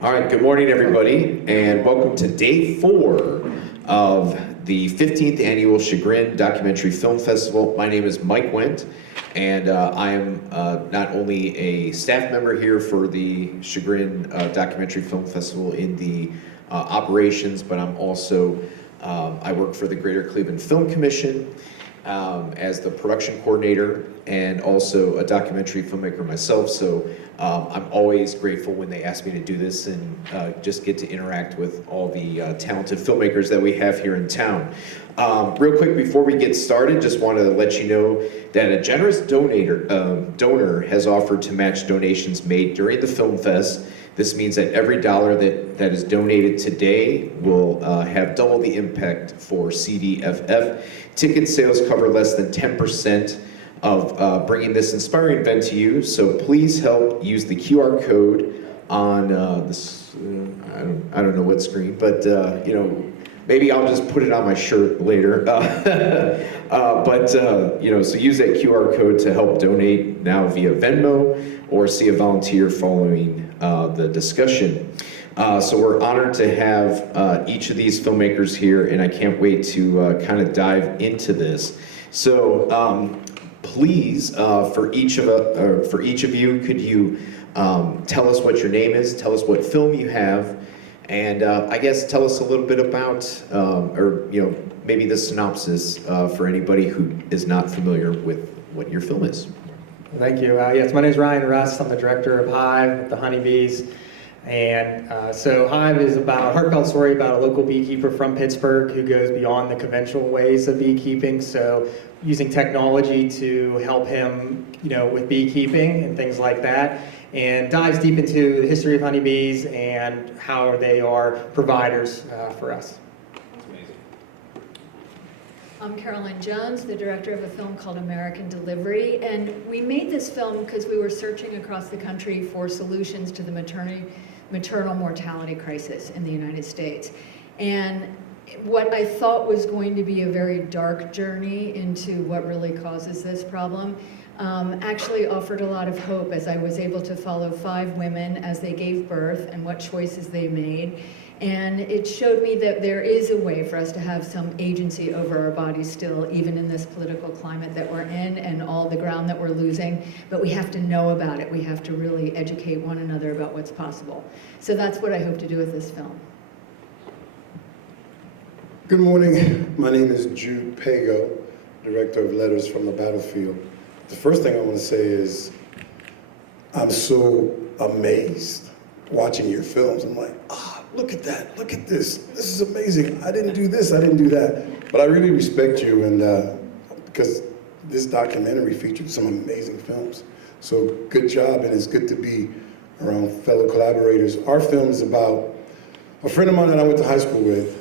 All right, good morning, everybody, and welcome to day 4 of the 15th Annual Chagrin Documentary Film Festival. My name is Mike Wendt, and I am not only a staff member here for the Chagrin Documentary Film Festival in the operations, but I'm also, I work for the Greater Cleveland Film Commission as the production coordinator and also a documentary filmmaker myself. So I'm always grateful when they ask me to do this and just get to interact with all the talented filmmakers that we have here in town. Real quick before we get started, just wanted to let you know that a generous donor has offered to match donations made during the Film Fest. This means that every dollar that is donated today will have double the impact for CDFF. Ticket sales cover less than 10% of bringing this inspiring event to you, so please help use the QR code on this, I don't know what screen, but you know, maybe I'll just put it on my shirt later. You know, so use that QR code to help donate now via Venmo or see a volunteer following the discussion. So we're honored to have each of these filmmakers here, and I can't wait to kind of dive into this. So please, for each of you, could you tell us what your name is, tell us what film you have, and I guess tell us a little bit about, or you know, maybe the synopsis for anybody who is not familiar with what your film is. Thank you. Yes, my name is Ryan Russ. I'm the director of Hive, the Honeybees. And so Hive is about a heartfelt story about a local beekeeper from Pittsburgh who goes beyond the conventional ways of beekeeping. So using technology to help him, you know, with beekeeping and things like that, and dives deep into the history of honeybees and how they are providers for us. I'm Caroline Jones, the director of a film called American Delivery, and we made this film because we were searching across the country for solutions to the maternal mortality crisis in the United States. And what I thought was going to be a very dark journey into what really causes this problem actually offered a lot of hope as I was able to follow 5 women as they gave birth and what choices they made. And it showed me that there is a way for us to have some agency over our bodies still, even in this political climate that we're in and all the ground that we're losing. But we have to know about it. We have to really educate one another about what's possible. So that's what I hope to do with this film. Good morning. My name is Jude Pago, director of Letters from the Battlefield. The first thing I want to say is I'm so amazed watching your films. I'm like, look at that, look at this. This is amazing. I didn't do this, I didn't do that. But I really respect you, and because this documentary featured some amazing films. So good job, and it's good to be around fellow collaborators. Our film is about a friend of mine that I went to high school with.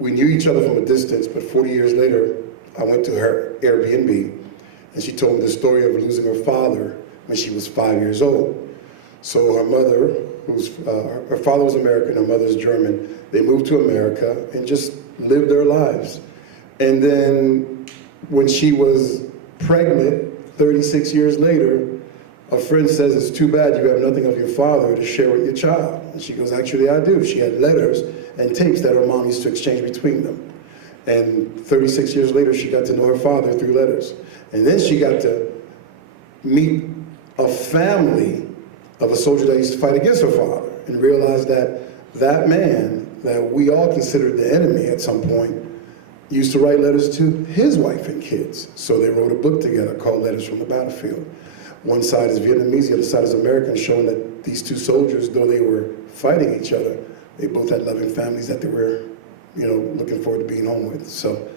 We knew each other from a distance, but 40 years later, I went to her Airbnb, and she told me the story of losing her father when she was 5 years old. So her mother, her father was American, her mother's German, they moved to America and just lived their lives. And then when she was pregnant, 36 years later, a friend says, it's too bad you have nothing of your father to share with your child. And she goes, actually I do. She had letters and tapes that her mom used to exchange between them. And 36 years later, she got to know her father through letters. And then she got to meet a family of a soldier that used to fight against her father and realized that that man that we all considered the enemy at some point used to write letters to his wife and kids. So they wrote a book together called Letters from the Battlefield. One side is Vietnamese, the other side is American, showing that these two soldiers, though they were fighting each other, they both had loving families that they were, you know, looking forward to being home with. So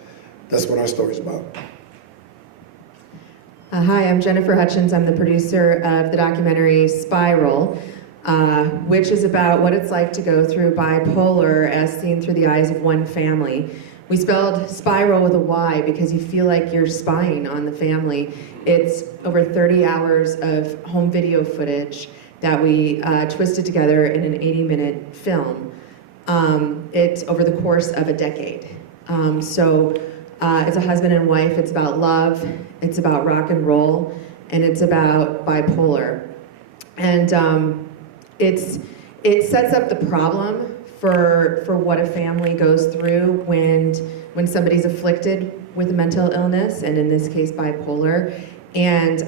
that's what our story's about. Hi, I'm Jennifer Hutchins. I'm the producer of the documentary Spiral, which is about what it's like to go through bipolar as seen through the eyes of one family. We spelled spiral with a Y because you feel like you're spying on the family. It's over 30 hours of home video footage that we twisted together in an 80-minute film. It's over the course of a decade. It's a husband and wife. It's about love. It's about rock and roll, and it's about bipolar. And it's it sets up the problem for what a family goes through when somebody's afflicted with a mental illness, and in this case bipolar. And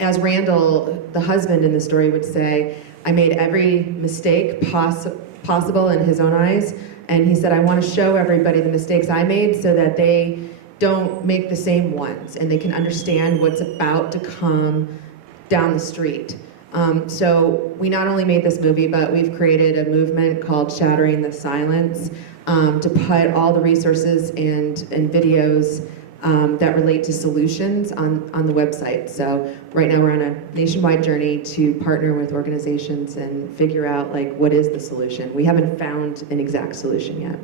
as Randall, the husband in the story, would say, I made every mistake possible in his own eyes, and he said, I want to show everybody the mistakes I made so that they don't make the same ones, and they can understand what's about to come down the street. So we not only made this movie, but we've created a movement called Shattering the Silence to put all the resources and videos that relate to solutions on the website. So right now we're on a nationwide journey to partner with organizations and figure out like what is the solution. We haven't found an exact solution yet.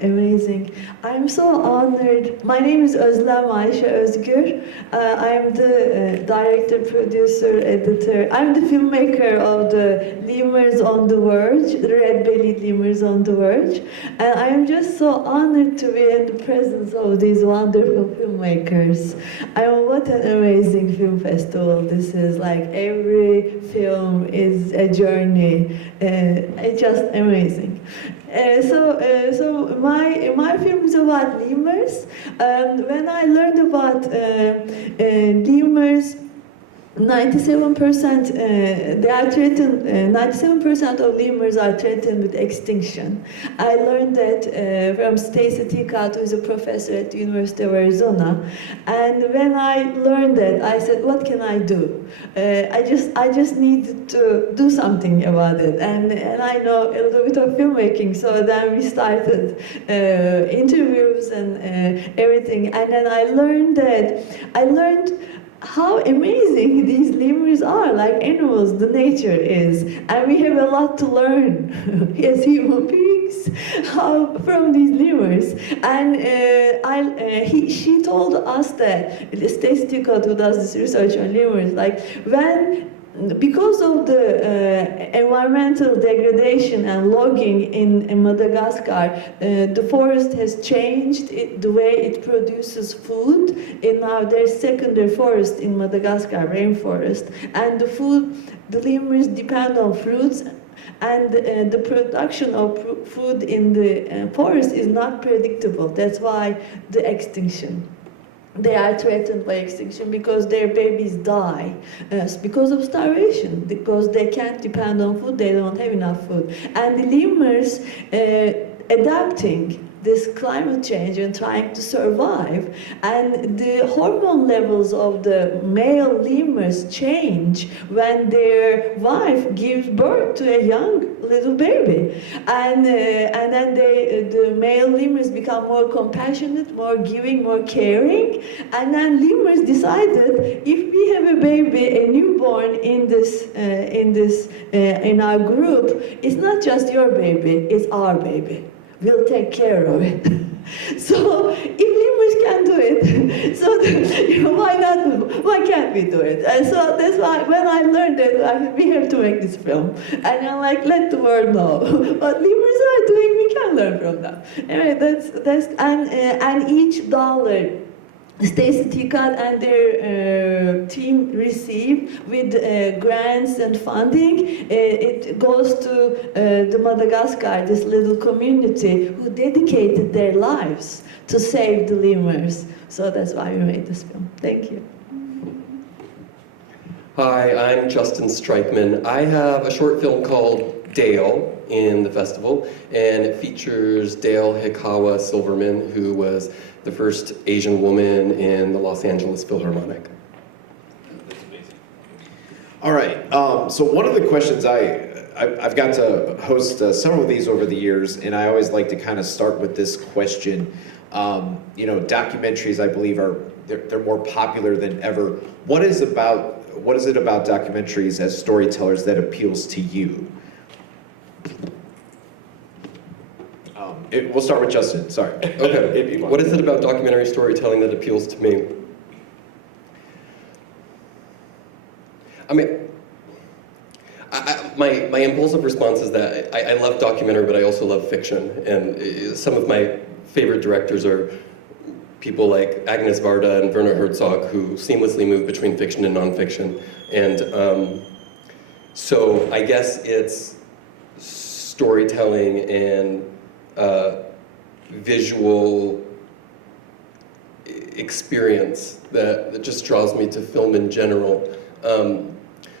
Amazing. I'm so honored. My name is Özlem Ayşe Özgür. I'm the director, producer, editor. I'm the filmmaker of the Lemurs on the Verge, the red-bellied lemurs on the verge. And I'm just so honored to be in the presence of these wonderful filmmakers. What an amazing film festival this is. Like every film is a journey. It's just amazing. So my film is about lemurs. When I learned about lemurs, 97% they are threatened. 97% of lemurs are threatened with extinction. I learned that from Stacy Tikat, who is a professor at the University of Arizona. And when I learned that, I said, "What can I do? I just need to do something about it." And I know a little bit of filmmaking, so then we started interviews and everything. And then I learned how amazing these lemurs are, like animals, the nature is. And we have a lot to learn as human beings from these lemurs. And she told us that, Stacy Tikat, who does this research on lemurs, like because of the environmental degradation and logging in Madagascar, the forest has changed the way it produces food. And now there's secondary forest in Madagascar, rainforest. And the lemurs depend on fruits, and the production of food in the forest is not predictable. That's why the extinction. They are threatened by extinction because their babies die because of starvation, because they can't depend on food, they don't have enough food. And the lemurs adapting this climate change and trying to survive, and the hormone levels of the male lemurs change when their wife gives birth to a young little baby, and then the male lemurs become more compassionate, more giving, more caring, and then lemurs decided, if we have a baby, a newborn in our group, it's not just your baby, it's our baby. We'll take care of it. So if lemurs can do it, so why not? Why can't we do it? And so that's why when I learned that we have to make this film, and I'm like, let the world know what lemurs are doing. We can learn from them. Anyway, that's and each dollar Stacy Tikat and their team receive with grants and funding, it goes to the Madagascar, this little community who dedicated their lives to save the lemurs. So that's why we made this film. Thank you. Hi, I'm Justin Streichman. I have a short film called Dale in the festival, and it features Dale Hikawa Silverman, who was the first Asian woman in the Los Angeles Philharmonic. That's amazing. All right, so one of the questions I've got to host several of these over the years, and I always like to kind of start with this question. You know, documentaries, I believe, they're more popular than ever. What is it about documentaries as storytellers that appeals to you? We'll start with Justin, sorry. Okay, what is it about documentary storytelling that appeals to me? I mean, my impulsive response is that I love documentary, but I also love fiction. And some of my favorite directors are people like Agnes Varda and Werner Herzog, who seamlessly move between fiction and nonfiction. And So I guess it's storytelling and visual experience that just draws me to film in general.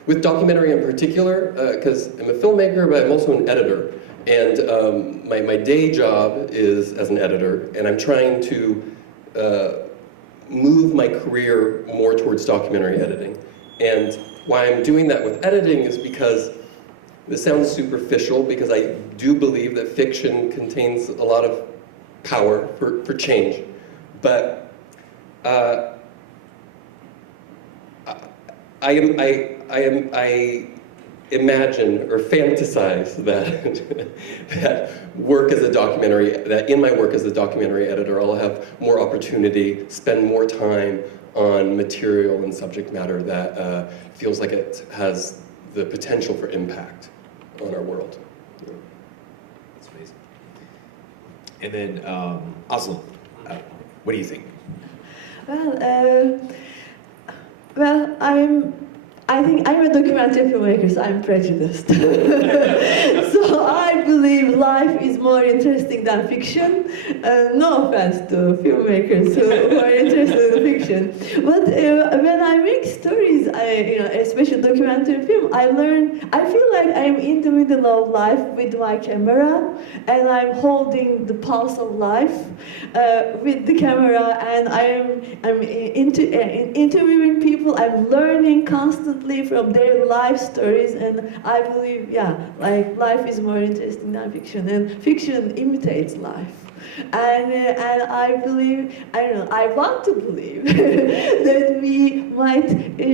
With documentary in particular, because I'm a filmmaker, but I'm also an editor. And my day job is as an editor, and I'm trying to move my career more towards documentary editing. And why I'm doing that with editing is because this sounds superficial, because I do believe that fiction contains a lot of power for change. But I imagine or fantasize that that work as a documentary, that in my work as a documentary editor, I'll have more opportunity, spend more time on material and subject matter that feels like it has the potential for impact on our world. That's amazing. And then, Aslan, what do you think? Well, I think I'm a documentary filmmaker, so I'm prejudiced. So I believe life is more interesting than fiction. No offense to filmmakers who are interested in fiction. But when I make stories, especially documentary film, I feel like I'm in the middle of life with my camera, and I'm holding the pulse of life with the camera, and I'm interviewing people. I'm learning constantly from their life stories, and I believe, like life is more interesting than fiction, and fiction imitates life. And I believe, I want to believe that we might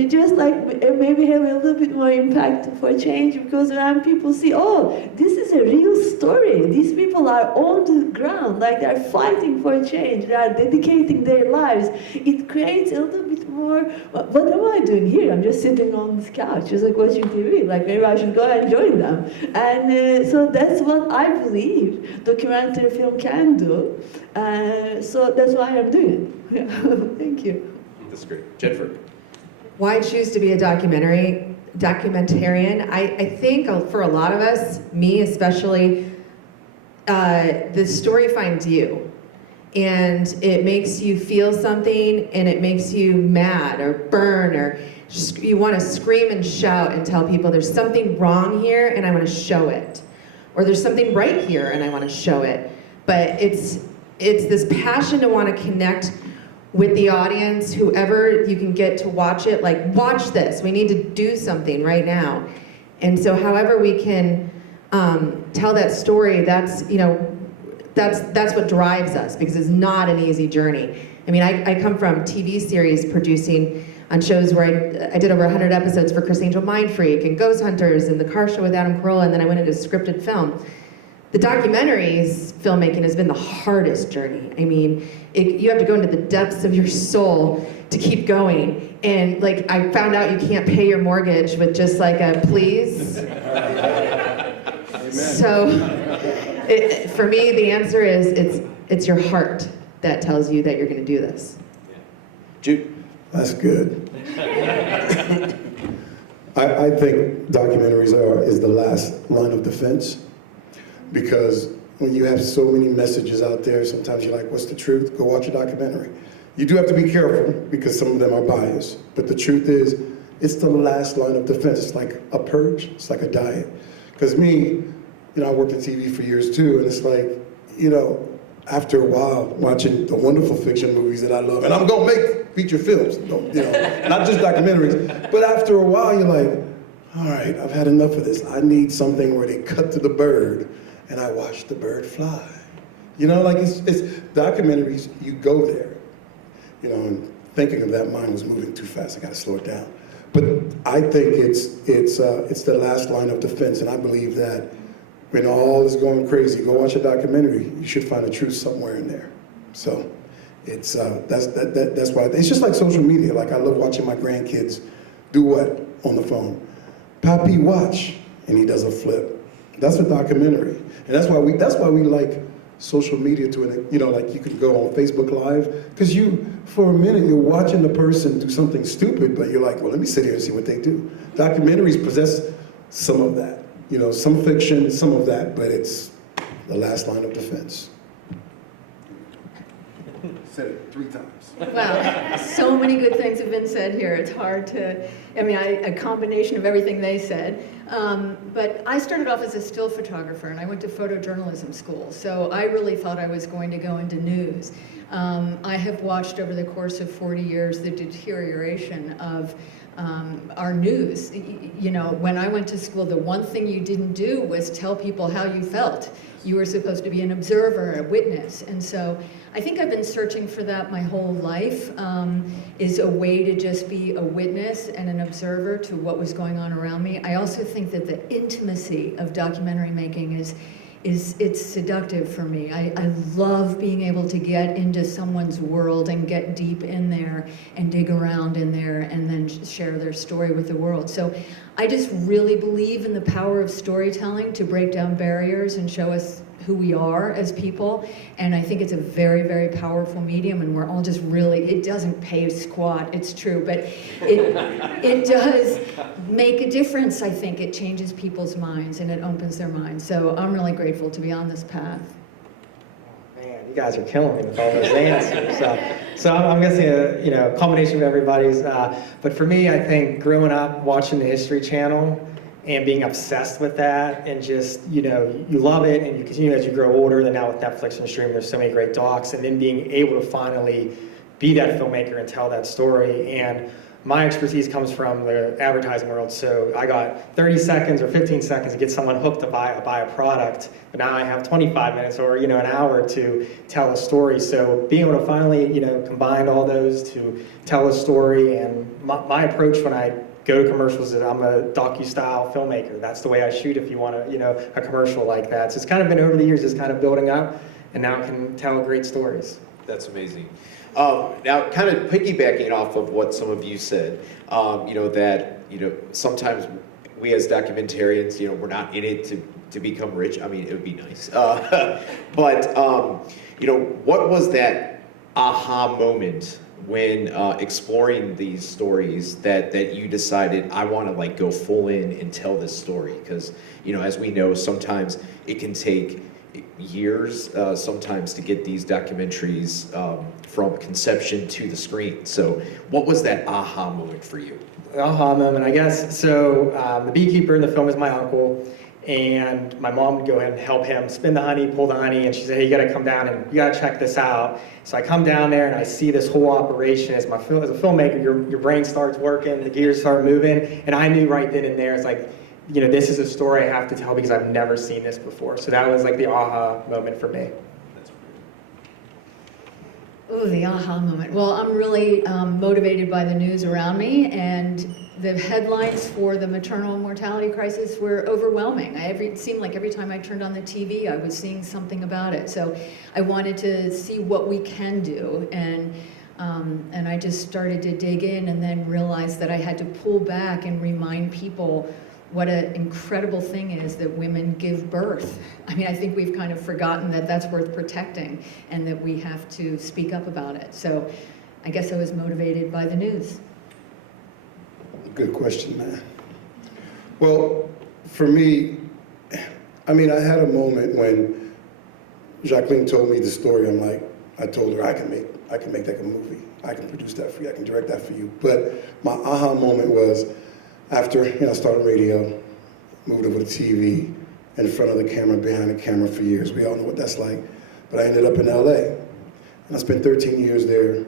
just maybe have a little bit more impact for change, because when people see, oh, this is a real story, these people are on the ground, like they're fighting for change, they are dedicating their lives, it creates a little bit more, what am I doing here? I'm just sitting on this couch, just like watching TV, like maybe I should go and join them. And so that's what I believe documentary film can do. So that's why I'm doing it. Thank you. That's great. Jennifer? Why choose to be a documentarian? I think for a lot of us, me especially, the story finds you. And it makes you feel something, and it makes you mad or burn, or you want to scream and shout and tell people there's something wrong here and I want to show it. Or there's something right here and I want to show it. But it's this passion to want to connect with the audience, whoever you can get to watch it, like, watch this, we need to do something right now. And so however we can tell that story, that's what drives us, because it's not an easy journey. I mean, I come from TV series producing on shows where I did over 100 episodes for Chris Angel Mind Freak and Ghost Hunters and The Car Show with Adam Carolla, and then I went into scripted film. The documentaries filmmaking has been the hardest journey. I mean, you have to go into the depths of your soul to keep going. And like, I found out you can't pay your mortgage with just like a please. So for me, the answer is it's your heart that tells you that you're gonna do this. Jude? That's good. I think documentaries is the last line of defense, because when you have so many messages out there, sometimes you're like, what's the truth? Go watch a documentary. You do have to be careful, because some of them are biased, but the truth is, it's the last line of defense. It's like a purge, it's like a diet. Because me, I worked in TV for years too, and it's like, after a while, watching the wonderful fiction movies that I love, and I'm gonna make feature films, not just documentaries, but after a while you're like, all right, I've had enough of this. I need something where they cut to the bird and I watch the bird fly. Like it's documentaries, you go there. And thinking of that, mine was moving too fast, I gotta slow it down. But I think it's the last line of defense, and I believe that when all is going crazy, go watch a documentary. You should find the truth somewhere in there. So it's that's why it's just like social media. Like, I love watching my grandkids do what on the phone. Papi, watch, and he does a flip. That's a documentary, and that's why we like social media to an, like you could go on Facebook Live, because for a minute you're watching the person do something stupid, but you're like, well, let me sit here and see what they do. Documentaries possess some of that. You know, some fiction, some of that, but it's the last line of defense. Said it 3 times. Wow, so many good things have been said here. It's hard to, I mean, a combination of everything they said. But I started off as a still photographer, and I went to photojournalism school. So I really thought I was going to go into news. I have watched over the course of 40 years the deterioration of our news. You know, when I went to school, the one thing you didn't do was tell people how you felt. You were supposed to be an observer, a witness. And so I think I've been searching for that my whole life, is a way to just be a witness and an observer to what was going on around me. I also think that the intimacy of documentary making it's seductive for me. I love being able to get into someone's world and get deep in there and dig around in there and then share their story with the world. So I just really believe in the power of storytelling to break down barriers and show us who we are as people. And I think it's a very, very powerful medium, and we're all just really, it doesn't pay squat, it's true, but it does make a difference, I think. It changes people's minds and it opens their minds. So I'm really grateful to be on this path. Man, you guys are killing me with all those answers. So I'm guessing a combination of everybody's. But for me, I think growing up watching the History Channel and being obsessed with that, and just, you love it, and you continue as you grow older. Then now with Netflix and streaming, there's so many great docs, and then being able to finally be that filmmaker and tell that story. And my expertise comes from the advertising world, so I got 30 seconds or 15 seconds to get someone hooked to buy a product, but now I have 25 minutes or an hour to tell a story. So being able to finally combine all those to tell a story, and my approach when I go to commercials is I'm a docu-style filmmaker. That's the way I shoot if you want a commercial like that. So it's kind of been over the years, just kind of building up, and now I can tell great stories. That's amazing. Now, kind of piggybacking off of what some of you said, that sometimes we as documentarians, we're not in it to become rich. I mean, it would be nice. But what was that aha moment when exploring these stories that you decided, I want to go full in and tell this story? Because as we know, sometimes it can take years sometimes to get these documentaries from conception to the screen. So what was that aha moment for you? Aha moment, I guess. So the beekeeper in the film is my uncle, and my mom would go ahead and help him spin the honey, pull the honey, and she said, hey, you gotta come down and you gotta check this out. So I come down there and I see this whole operation. As a filmmaker, your brain starts working, the gears start moving, and I knew right then and there, it's like, this is a story I have to tell because I've never seen this before. So that was like the aha moment for me. Oh, the aha moment. Well, I'm really motivated by the news around me, and the headlines for the maternal mortality crisis were overwhelming. It seemed like every time I turned on the TV, I was seeing something about it. So I wanted to see what we can do, and I just started to dig in, and then realized that I had to pull back and remind people what an incredible thing is that women give birth. I mean, I think we've kind of forgotten that that's worth protecting and that we have to speak up about it. So I guess I was motivated by the news. Good question, man. Well, for me, I had a moment when Jacqueline told me the story. I told her I can make that a movie. I can produce that for you. I can direct that for you. But my aha moment was after I started radio, moved over to TV, in front of the camera, behind the camera for years. We all know what that's like. But I ended up in LA, and I spent 13 years there,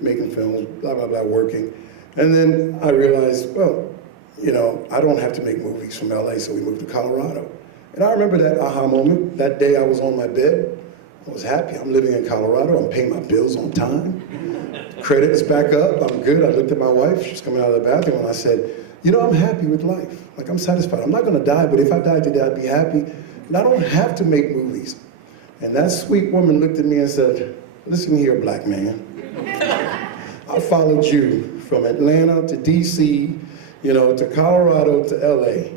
making films, blah, blah, blah, working. And then I realized, well, I don't have to make movies from LA, so we moved to Colorado. And I remember that aha moment. That day I was on my bed. I was happy. I'm living in Colorado. I'm paying my bills on time. Credit is back up. I'm good. I looked at my wife. She's coming out of the bathroom, and I said, I'm happy with life. I'm satisfied. I'm not going to die, but if I died today, I'd be happy. And I don't have to make movies. And that sweet woman looked at me and said, listen here, black man. I followed you from Atlanta to DC, to Colorado to LA.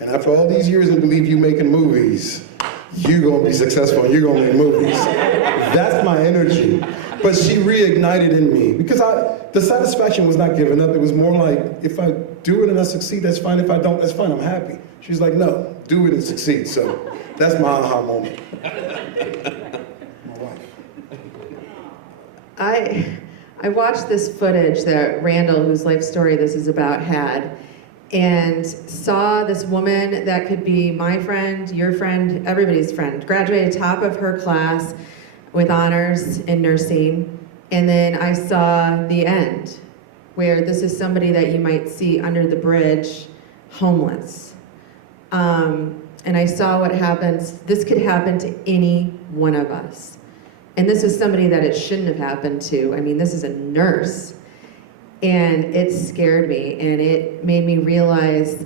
And after all these years and believe you making movies, you're going to be successful and you're going to make movies. That's my energy. But she reignited in me because the satisfaction was not giving up. It was more like, if I do it and I succeed, that's fine. If I don't, that's fine. I'm happy. She's like, no, do it and succeed. So that's my aha moment. My wife. I watched this footage that Randall, whose life story this is about, had, and saw this woman that could be my friend, your friend, everybody's friend, graduated top of her class with honors in nursing. And then I saw the end, where this is somebody that you might see under the bridge, homeless. And I saw what happens. This could happen to any one of us. And this is somebody that it shouldn't have happened to. I mean, this is a nurse. And it scared me, and it made me realize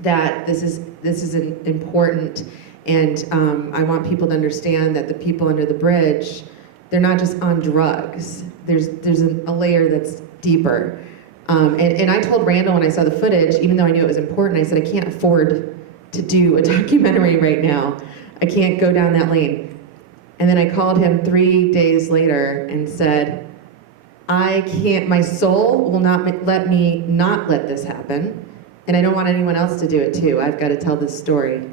that this is important. And I want people to understand that the people under the bridge, they're not just on drugs. There's a layer that's deeper. And I told Randall when I saw the footage, even though I knew it was important, I said, I can't afford to do a documentary right now. I can't go down that lane. And then I called him 3 days later and said, I can't, my soul will not let me not let this happen. And I don't want anyone else to do it too. I've got to tell this story.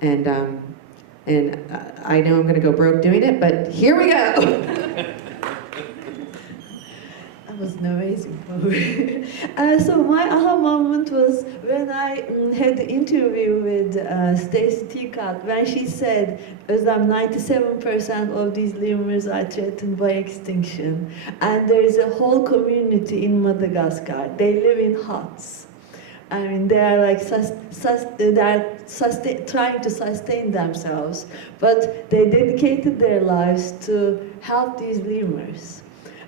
And I know I'm gonna go broke doing it, but here we go. That was an amazing movie. So my aha moment was when I had the interview with Stacy Teacup, when she said, Özlem, 97% of these lemurs are threatened by extinction. And there is a whole community in Madagascar. They live in huts. I mean, they are like trying to sustain themselves, but they dedicated their lives to help these lemurs.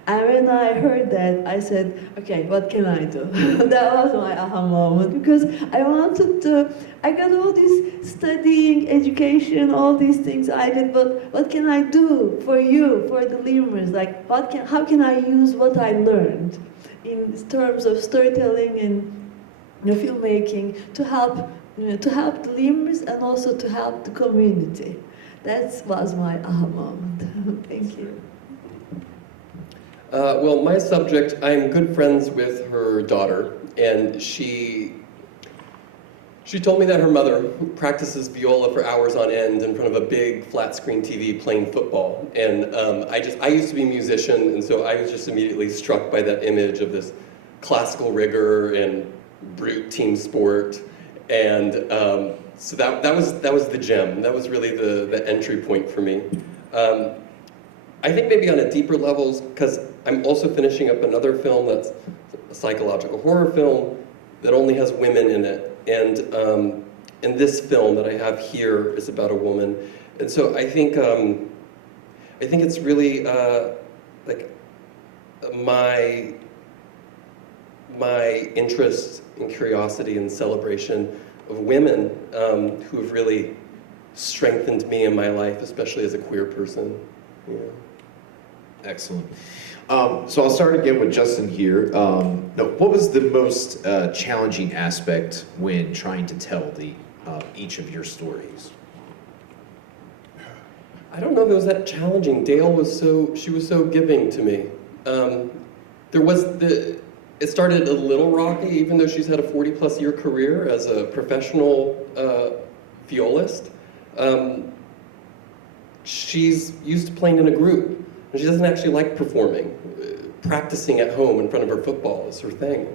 And when I heard that, I said, okay, what can I do? That was my aha moment, because I got all this studying, education, all these things I did, but what can I do for you, for the lemurs? Like, how can I use what I learned in terms of storytelling and filmmaking to help the lemurs and also to help the community? That was my aha moment. Thank you. Well, my subject, I'm good friends with her daughter, and she told me that her mother practices viola for hours on end in front of a big flat screen TV playing football. And I used to be a musician, and so I was just immediately struck by that image of this classical rigor and brute team sport. And so that was the gem. That was really the entry point for me. I think maybe on a deeper level, because I'm also finishing up another film that's a psychological horror film that only has women in it. And this film that I have here is about a woman. And so I think it's really like my interest and curiosity and celebration of women who have really strengthened me in my life, especially as a queer person. Yeah. Excellent. So I'll start again with Justin here. What was the most challenging aspect when trying to tell each of your stories? I don't know if it was that challenging. Dale was so giving to me. It started a little rocky, even though she's had a 40-plus year career as a professional violist. She's used to playing in a group. And she doesn't actually like performing. Practicing at home in front of her football is her thing.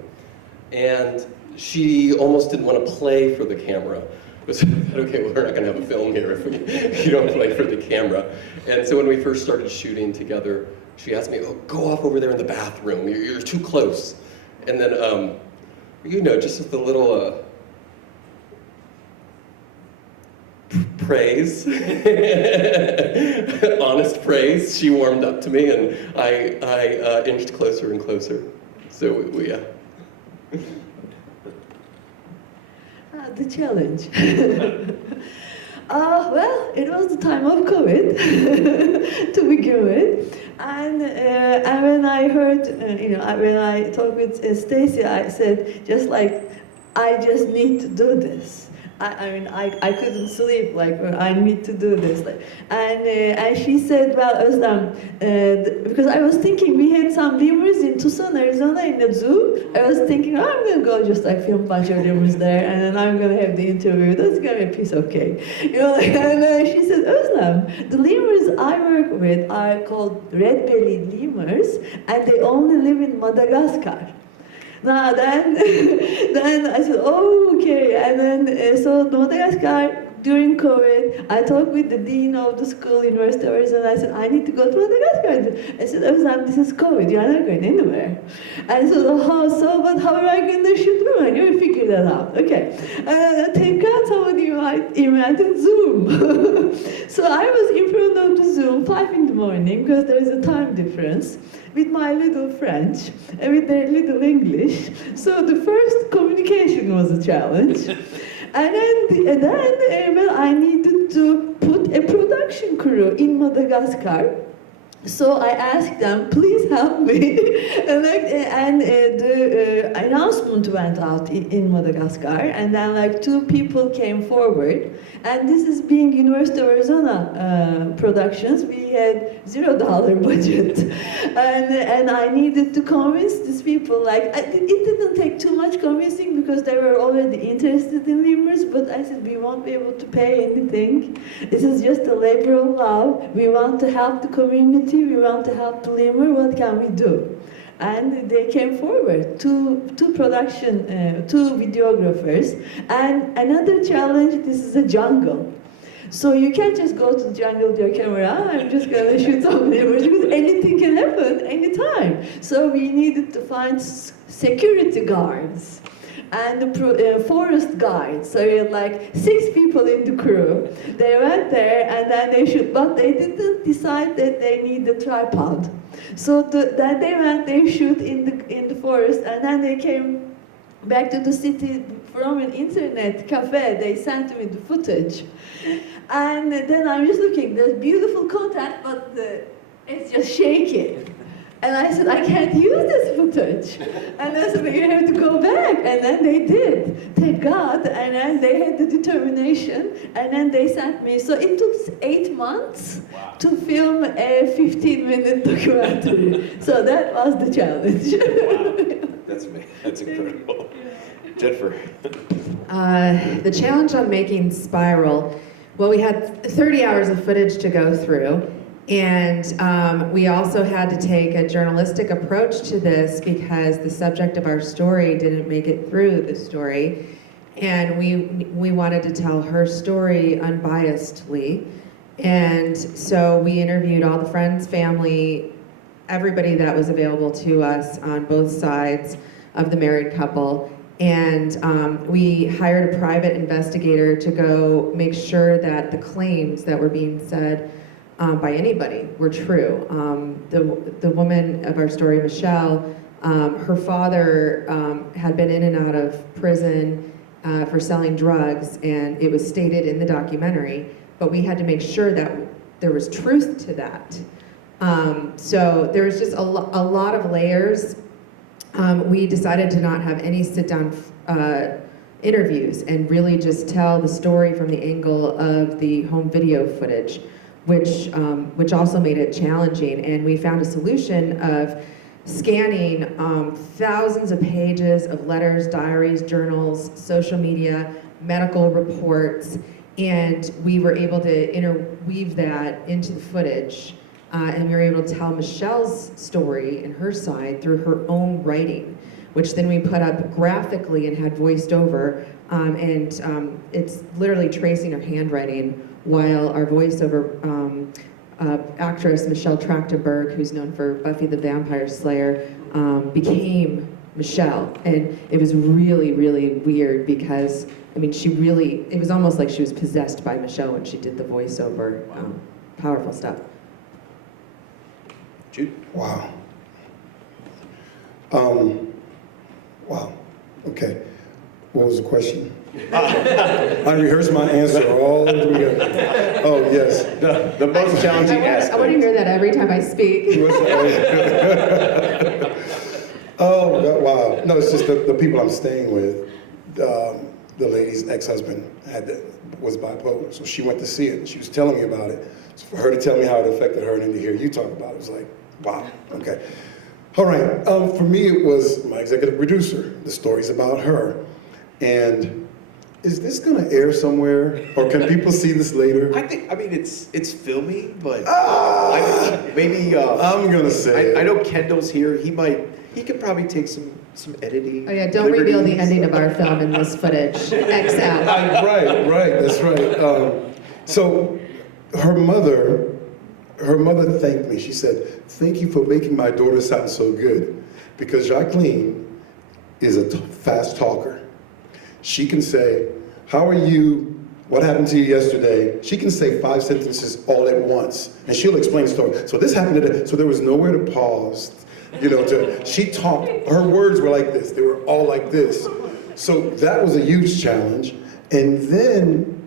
And she almost didn't want to play for the camera. It was, okay, well, we're not going to have a film here if you don't play for the camera. And so when we first started shooting together, she asked me, oh, go off over there in the bathroom. You're too close. And then, just with a little praise, honest praise, she warmed up to me, and I inched closer and closer. So we The challenge. Well, it was the time of COVID to begin with, and when I heard, when I talked with Stacy, I said, I just need to do this. I couldn't sleep, like, I need to do this. And she said, well, Özlem, because I was thinking we had some lemurs in Tucson, Arizona in the zoo. I was thinking, oh, I'm gonna go just like film a bunch of lemurs there, and then I'm gonna have the interview. That's gonna be a piece of cake. You know, and she said, Özlem, the lemurs I work with are called red-bellied lemurs, and they only live in Madagascar. Now then, then I said, oh, okay. And then, so Madagascar, during COVID, I talked with the dean of the school, University of Arizona. I said, I need to go to Madagascar. I said, Özlem, this is COVID. You're not going anywhere. I said, oh, but how am I going to shoot them? I never figured that out. Okay. Thank God somebody invented Zoom. So I was in front of the Zoom 5 in the morning because there is a time difference, with my little French and with their little English. So the first communication was a challenge. And then well, I needed to put a production crew in Madagascar. So I asked them, please help me. and the announcement went out in Madagascar, and then like 2 people came forward. And this is being University of Arizona productions. We had $0 budget. And I needed to convince these people, like, it didn't take too much convincing because they were already interested in lemurs, but I said, we won't be able to pay anything. This is just a labor of love. We want to help the community. We want to help the lemur. What can we do? And they came forward, two videographers. And another challenge, this is a jungle. So you can't just go to the jungle with your camera, I'm just gonna shoot some lemurs, because anything can happen anytime. So we needed to find security guards and forest guides. So we had like 6 people in the crew. They went there and then they shoot, but they didn't decide that they need a tripod. So then they shoot in the forest, and then they came back to the city from an internet cafe. They sent me the footage. And then I'm just looking, there's beautiful content, but it's just shaking. And I said, I can't use this footage. And they said, you have to go back. And then they did, thank God. And then they had the determination. And then they sent me. So it took 8 months to film a 15-minute documentary. So that was the challenge. Wow. That's amazing. That's incredible. Jennifer. The challenge on making Spiral, well, we had 30 hours of footage to go through. And we also had to take a journalistic approach to this because the subject of our story didn't make it through the story. And we wanted to tell her story unbiasedly. And so we interviewed all the friends, family, everybody that was available to us on both sides of the married couple. And we hired a private investigator to go make sure that the claims that were being said by anybody were true. The woman of our story, Michelle, her father had been in and out of prison for selling drugs, and it was stated in the documentary, but we had to make sure that there was truth to that. So there was just a lot of layers. We decided to not have any sit-down interviews and really just tell the story from the angle of the home video footage, which also made it challenging. And we found a solution of scanning thousands of pages of letters, diaries, journals, social media, medical reports, and we were able to interweave that into the footage. And we were able to tell Michelle's story and her side through her own writing, which then we put up graphically and had voiced over. And it's literally tracing her handwriting, while our voiceover actress, Michelle Trachtenberg, who's known for Buffy the Vampire Slayer, became Michelle. And it was really, really weird because, I mean, it was almost like she was possessed by Michelle when she did the voiceover. Powerful stuff. Jude? Wow. Wow. Okay. What was the question? I rehearsed my answer all the way. Oh, yes. The most challenging aspect. I want to hear that every time I speak. Oh, wow. No, it's just the people I'm staying with. the lady's ex-husband was bipolar. So she went to see it, and she was telling me about it. So for her to tell me how it affected her and then to hear you talk about it, was like, wow, okay. All right, for me it was my executive producer. The story's about her. And is this gonna air somewhere? Or can people see this later? I mean, it's filming, but maybe I'm gonna say I know Kendall's here. He could probably take some editing. Oh yeah, don't reveal the liberties. ending of our film in this footage. X out. Right, that's right. So her mother thanked me. She said, "Thank you for making my daughter sound so good," because Jacqueline is a fast talker. She can say, "How are you? What happened to you yesterday?" She can say 5 sentences all at once, and she'll explain the story. So this happened today. So there was nowhere to pause. She talked, her words were like this. They were all like this. So that was a huge challenge. And then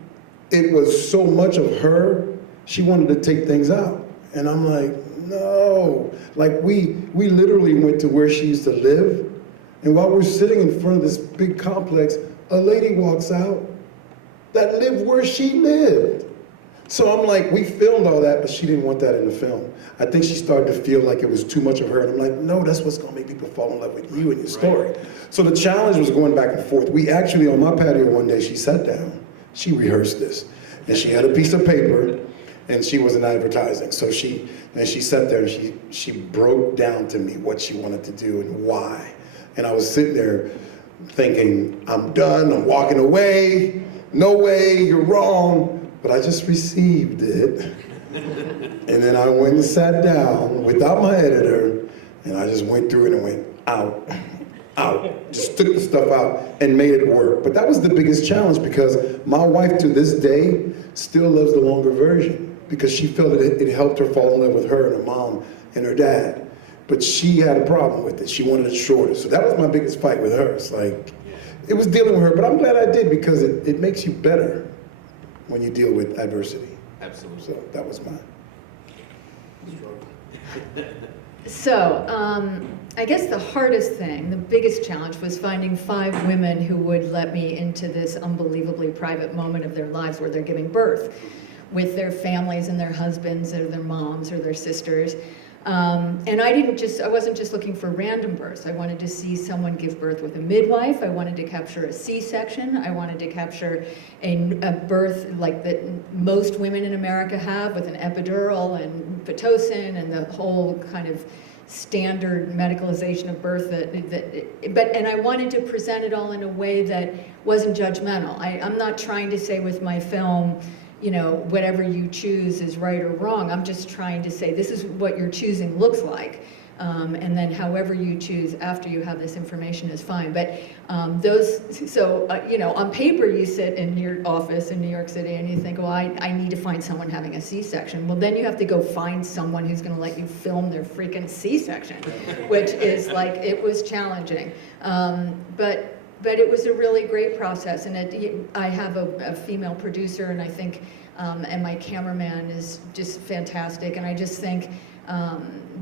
it was so much of her, she wanted to take things out. And I'm like, no. Like we literally went to where she used to live. And while we're sitting in front of this big complex, a lady walks out that lived where she lived. So I'm like, we filmed all that, but she didn't want that in the film. I think she started to feel like it was too much of her, and I'm like, no, that's what's gonna make people fall in love with you and your story. Right. So the challenge was going back and forth. We actually, on my patio one day, she sat down, she rehearsed this, and she had a piece of paper, and she wasn't advertising. So she sat there and she broke down to me what she wanted to do and why. And I was sitting there thinking, I'm done, I'm walking away, no way, you're wrong. But I just received it. And then I went and sat down without my editor, and I just went through it and went out. Just took the stuff out and made it work. But that was the biggest challenge, because my wife to this day still loves the longer version, because she felt that it helped her fall in love with her and her mom and her dad. But she had a problem with it. She wanted it shorter. So that was my biggest fight with her. It's like, it was dealing with her, but I'm glad I did, because it makes you better when you deal with adversity. Absolutely. So that was mine. So, I guess the hardest thing, the biggest challenge, was finding 5 women who would let me into this unbelievably private moment of their lives where they're giving birth with their families and their husbands or their moms or their sisters. And I wasn't just looking for random births. I wanted to see someone give birth with a midwife. I wanted to capture a C-section. I wanted to capture a birth like that most women in America have, with an epidural and Pitocin and the whole kind of standard medicalization of birth. And I wanted to present it all in a way that wasn't judgmental. I'm not trying to say with my film, whatever you choose is right or wrong. I'm just trying to say this is what your choosing looks like. And then however you choose after you have this information is fine. But on paper you sit in your office in New York City and you think, well, I need to find someone having a C-section. Well, then you have to go find someone who's gonna let you film their freaking C-section, which is like, it was challenging. But it was a really great process, and I have a female producer, and I think, and my cameraman is just fantastic, and I just think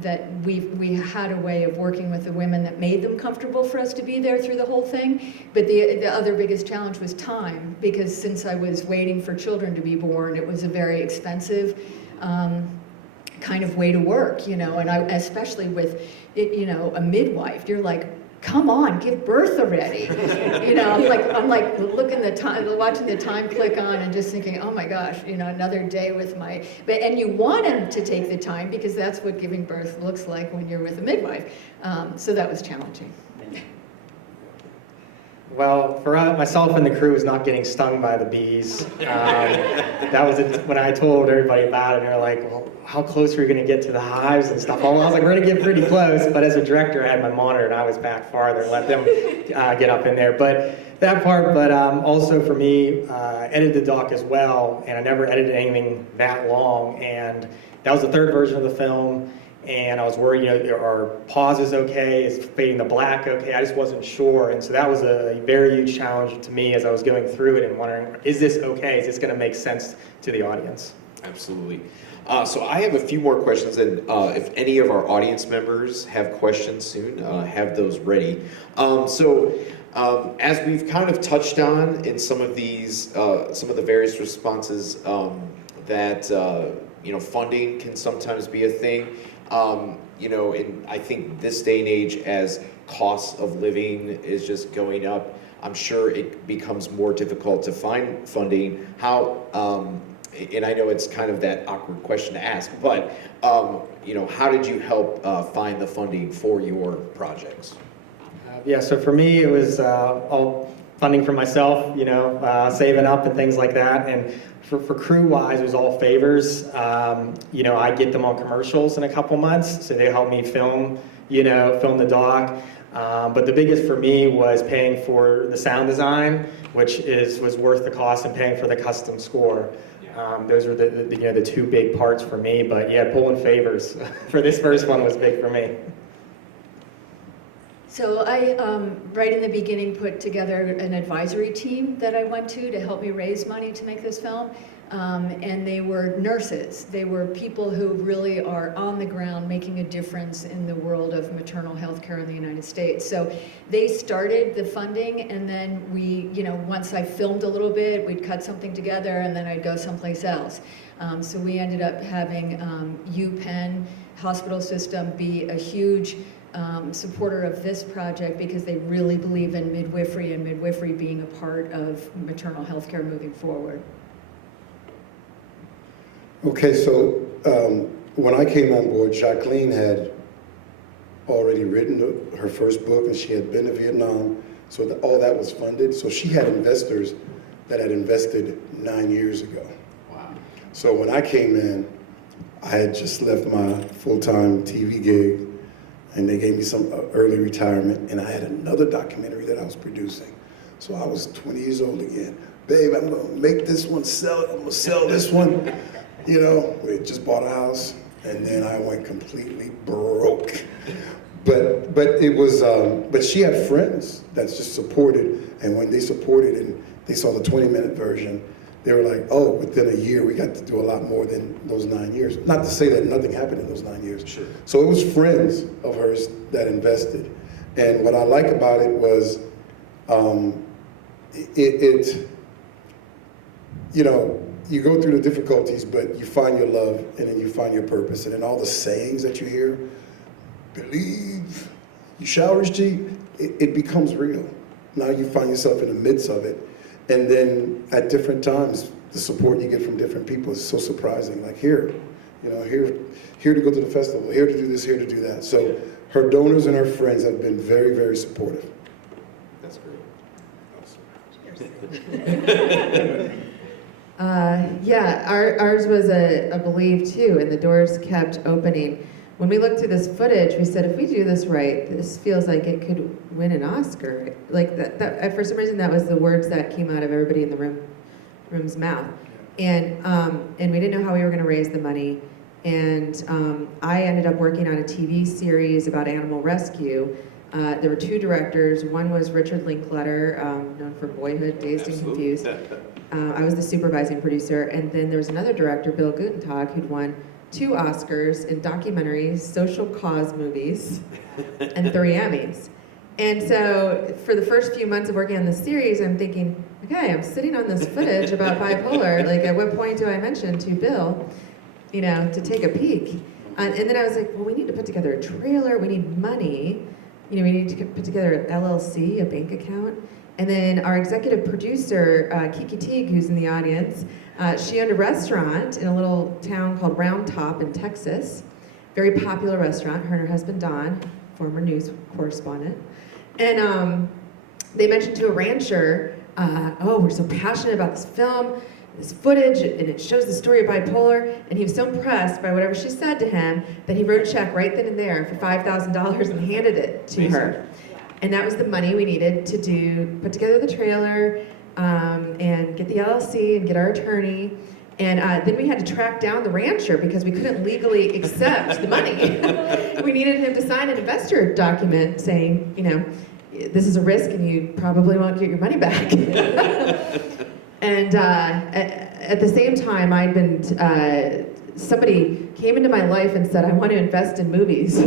that we had a way of working with the women that made them comfortable for us to be there through the whole thing. But the other biggest challenge was time, because since I was waiting for children to be born, it was a very expensive kind of way to work, and especially with a midwife, you're like, come on, give birth already. I'm like looking the time, watching the time click on and just thinking, oh my gosh, another day with and you want them to take the time, because that's what giving birth looks like when you're with a midwife. So that was challenging. Well, for myself and the crew was not getting stung by the bees. That was when I told everybody about it, and they're like, well, how close are we gonna get to the hives and stuff? Well, I was like, we're gonna get pretty close, but as a director, I had my monitor and I was back farther and let them get up in there. But that part, but also for me, edited the doc as well, and I never edited anything that long, and that was the 3rd version of the film. And I was worried, are pauses okay? Is fading to black okay? I just wasn't sure. And so that was a very huge challenge to me as I was going through it and wondering, is this okay? Is this going to make sense to the audience? Absolutely. So I have a few more questions, and if any of our audience members have questions soon, have those ready. As we've kind of touched on in some of these, some of the various responses, that funding can sometimes be a thing. And I think this day and age, as costs of living is just going up, I'm sure it becomes more difficult to find funding. How, and I know it's kind of that awkward question to ask, but how did you help find the funding for your projects? So for me, it was all funding for myself, saving up and things like that. And for crew-wise, it was all favors. I get them on commercials in a couple months, so they help me film the doc. But the biggest for me was paying for the sound design, which was worth the cost, and paying for the custom score. Those were the two big parts for me. But yeah, pulling favors for this first one was big for me. So I, right in the beginning, put together an advisory team that I went to help me raise money to make this film. And they were nurses. They were people who really are on the ground making a difference in the world of maternal health care in the United States. So they started the funding, and then we, once I filmed a little bit, we'd cut something together, and then I'd go someplace else. So we ended up having UPenn Hospital System be a huge supporter of this project, because they really believe in midwifery, and midwifery being a part of maternal health care moving forward. Okay, so when I came on board, Jacqueline had already written her first book, and she had been to Vietnam, so all that was funded. So she had investors that had invested 9 years ago. Wow. So when I came in, I had just left my full-time TV gig, and they gave me some early retirement, and I had another documentary that I was producing. So I was 20 years old again. Babe, I'm gonna make this one, I'm gonna sell this one. We just bought a house, and then I went completely broke. But it was, but she had friends that just supported, and when they supported and they saw the 20-minute version, they were like, oh, within a year we got to do a lot more than those 9 years. Not to say that nothing happened in those 9 years. Sure. So it was friends of hers that invested. And what I like about it was, you go through the difficulties, but you find your love, and then you find your purpose. And then all the sayings that you hear, believe, you shall receive, it becomes real. Now you find yourself in the midst of it. And then at different times, the support you get from different people is so surprising. Like here to go to the festival, here to do this, here to do that. So her donors and her friends have been very, very supportive. That's great. Ours was a believe too, and the doors kept opening. When we looked through this footage, we said, if we do this right, this feels like it could win an Oscar. Like that for some reason, that was the words that came out of everybody in the room's mouth. And we didn't know how we were going to raise the money. And I ended up working on a TV series about animal rescue. There were two directors. One was Richard Linkletter, known for Boyhood, Dazed and Confused. I was the supervising producer. And then there was another director, Bill Gutentag, who'd won 2 Oscars in documentaries, social cause movies, and 3 Emmys. And so for the first few months of working on this series, I'm thinking, okay, I'm sitting on this footage about bipolar. Like, at what point do I mention to Bill, to take a peek? And then I was like, well, we need to put together a trailer. We need money. We need to put together an LLC, a bank account. And then our executive producer, Kiki Teague, who's in the audience, she owned a restaurant in a little town called Round Top in Texas. Very popular restaurant, her and her husband Don, former news correspondent. And they mentioned to a rancher, we're so passionate about this film, this footage, and it shows the story of bipolar. And he was so impressed by whatever she said to him that he wrote a check right then and there for $5,000 and handed it to her. And that was the money we needed to put together the trailer, and get the LLC and get our attorney. And then we had to track down the rancher because we couldn't legally accept the money. We needed him to sign an investor document saying, this is a risk and you probably won't get your money back. And at the same time, I'd been somebody came into my life and said, I want to invest in movies.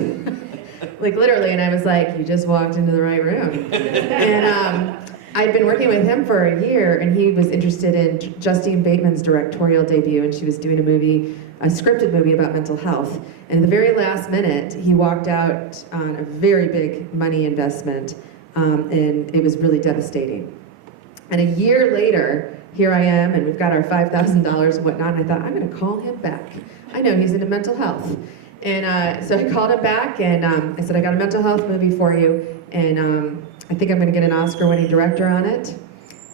Like literally, and I was like, you just walked into the right room. And I'd been working with him for a year, and he was interested in Justine Bateman's directorial debut, and she was doing a scripted movie about mental health. And at the very last minute, he walked out on a very big money investment, and it was really devastating. And a year later, here I am, and we've got our $5,000 and whatnot, and I thought, I'm gonna call him back. I know he's into mental health. And so I called him back, and I said, I got a mental health movie for you, and I think I'm gonna get an Oscar-winning director on it,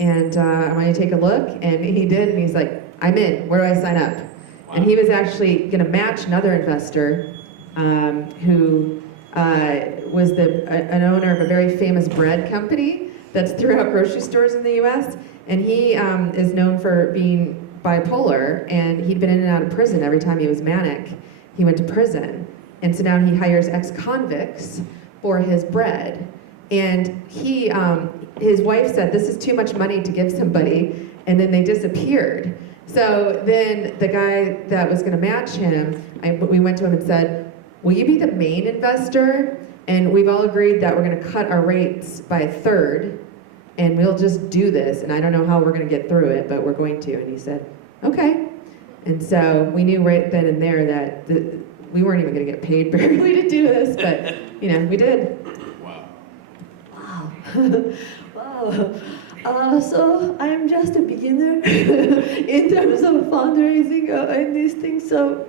and I want you to take a look. And he did, and he's like, I'm in, where do I sign up? Wow. And he was actually gonna match another investor who was an owner of a very famous bread company that's throughout grocery stores in the US, and he is known for being bipolar, and he'd been in and out of prison every time he was manic. He went to prison, and so now he hires ex-convicts for his bread. And his wife said, this is too much money to give somebody, and then they disappeared. So then the guy that was gonna match him, we went to him and said, will you be the main investor? And we've all agreed that we're gonna cut our rates by a third, and we'll just do this, and I don't know how we're gonna get through it, but we're going to. And he said, okay. And so we knew right then and there that we weren't even gonna get paid barely to do this, but we did. Wow. So I'm just a beginner in terms of fundraising and these things. So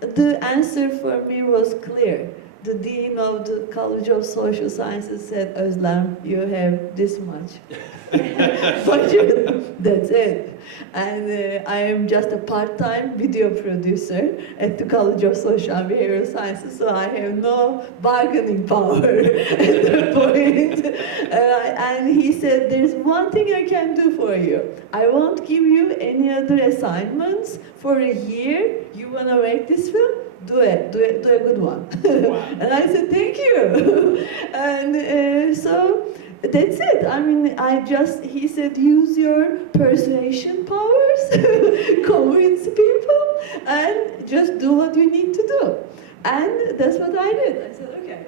the answer for me was clear. The dean of the College of Social Sciences said, Özlem, you have this much budget. That's it. And I am just a part-time video producer at the College of Social and Behavioral Sciences, so I have no bargaining power at that point. And he said, there's one thing I can do for you. I won't give you any other assignments for a year. You want to make this film? Do a good one. Wow. And I said, thank you. And so that's it. I mean, he said, use your persuasion powers, convince people, and just do what you need to do. And that's what I did. I said, okay.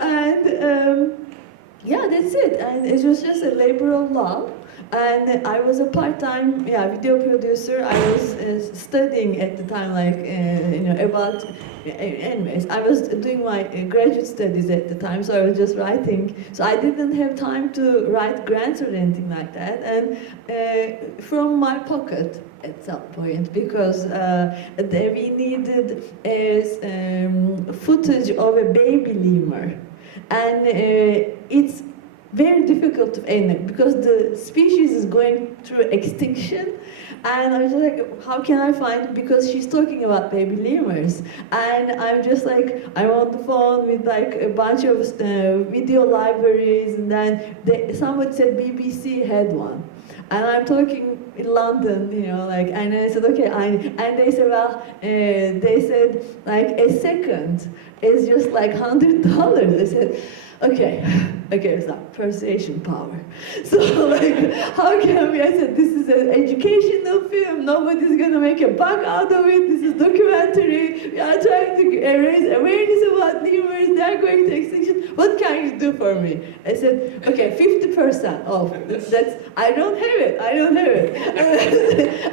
And yeah, that's it. And it was just a labor of love. And I was a part-time video producer. I was studying at the time, about, anyways, I was doing my graduate studies at the time, so I was just writing. So I didn't have time to write grants or anything like that. And from my pocket at some point, because we needed footage of a baby lemur. And it's very difficult to end because the species is going through extinction, and I was just like, how can I find, because she's talking about baby lemurs, and I'm just like, I'm on the phone with like a bunch of video libraries, and then somebody said BBC had one. And I'm talking in London, and I said, okay, and they said, well, they said, like, a second is just like $100. They said, okay, it's not persuasion power. So, like, how can we? I said, this is an educational film. Nobody's gonna make a buck out of it. This is documentary. We are trying to raise awareness about lemurs. They're going to extinction. What can you do for me? I said, okay, 50% off. That's, I don't have it.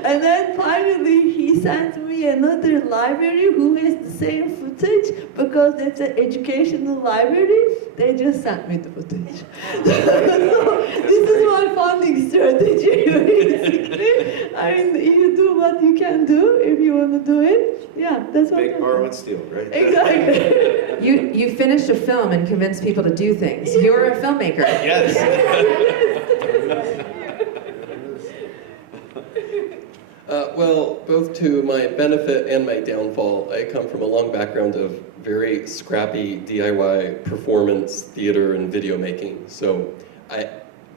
And then finally, he sent me another library who has the same footage, because it's an educational library. They just sent me the footage. So this is my funding strategy, basically. I mean, you do what you can do if you want to do it. Yeah, that's what. Make, borrow, and steal, right? Exactly. You finished a film and convinced people to do things. You're a filmmaker. Yes. Well, both to my benefit and my downfall, I come from a long background of very scrappy DIY performance, theater, and video making.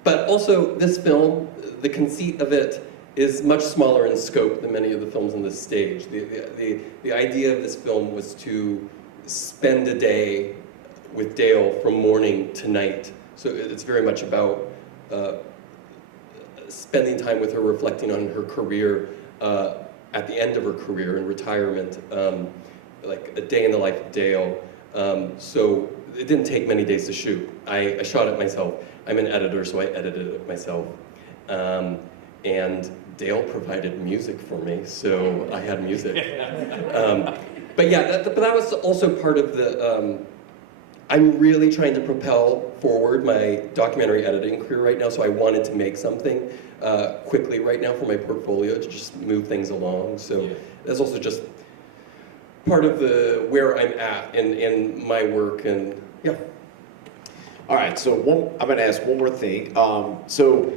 But also this film, the conceit of it is much smaller in scope than many of the films on this stage. The idea of this film was to spend a day with Dale from morning to night. So it's very much about spending time with her, reflecting on her career, at the end of her career in retirement, like a day in the life of Dale. So it didn't take many days to shoot. I shot it myself. I'm an editor, so I edited it myself. And Dale provided music for me, so I had music. But yeah, but that was also part of the, I'm really trying to propel forward my documentary editing career right now, so I wanted to make something quickly right now for my portfolio to just move things along. So that's also just part of the where I'm at in my work, and yeah. All right, so I'm going to ask one more thing. So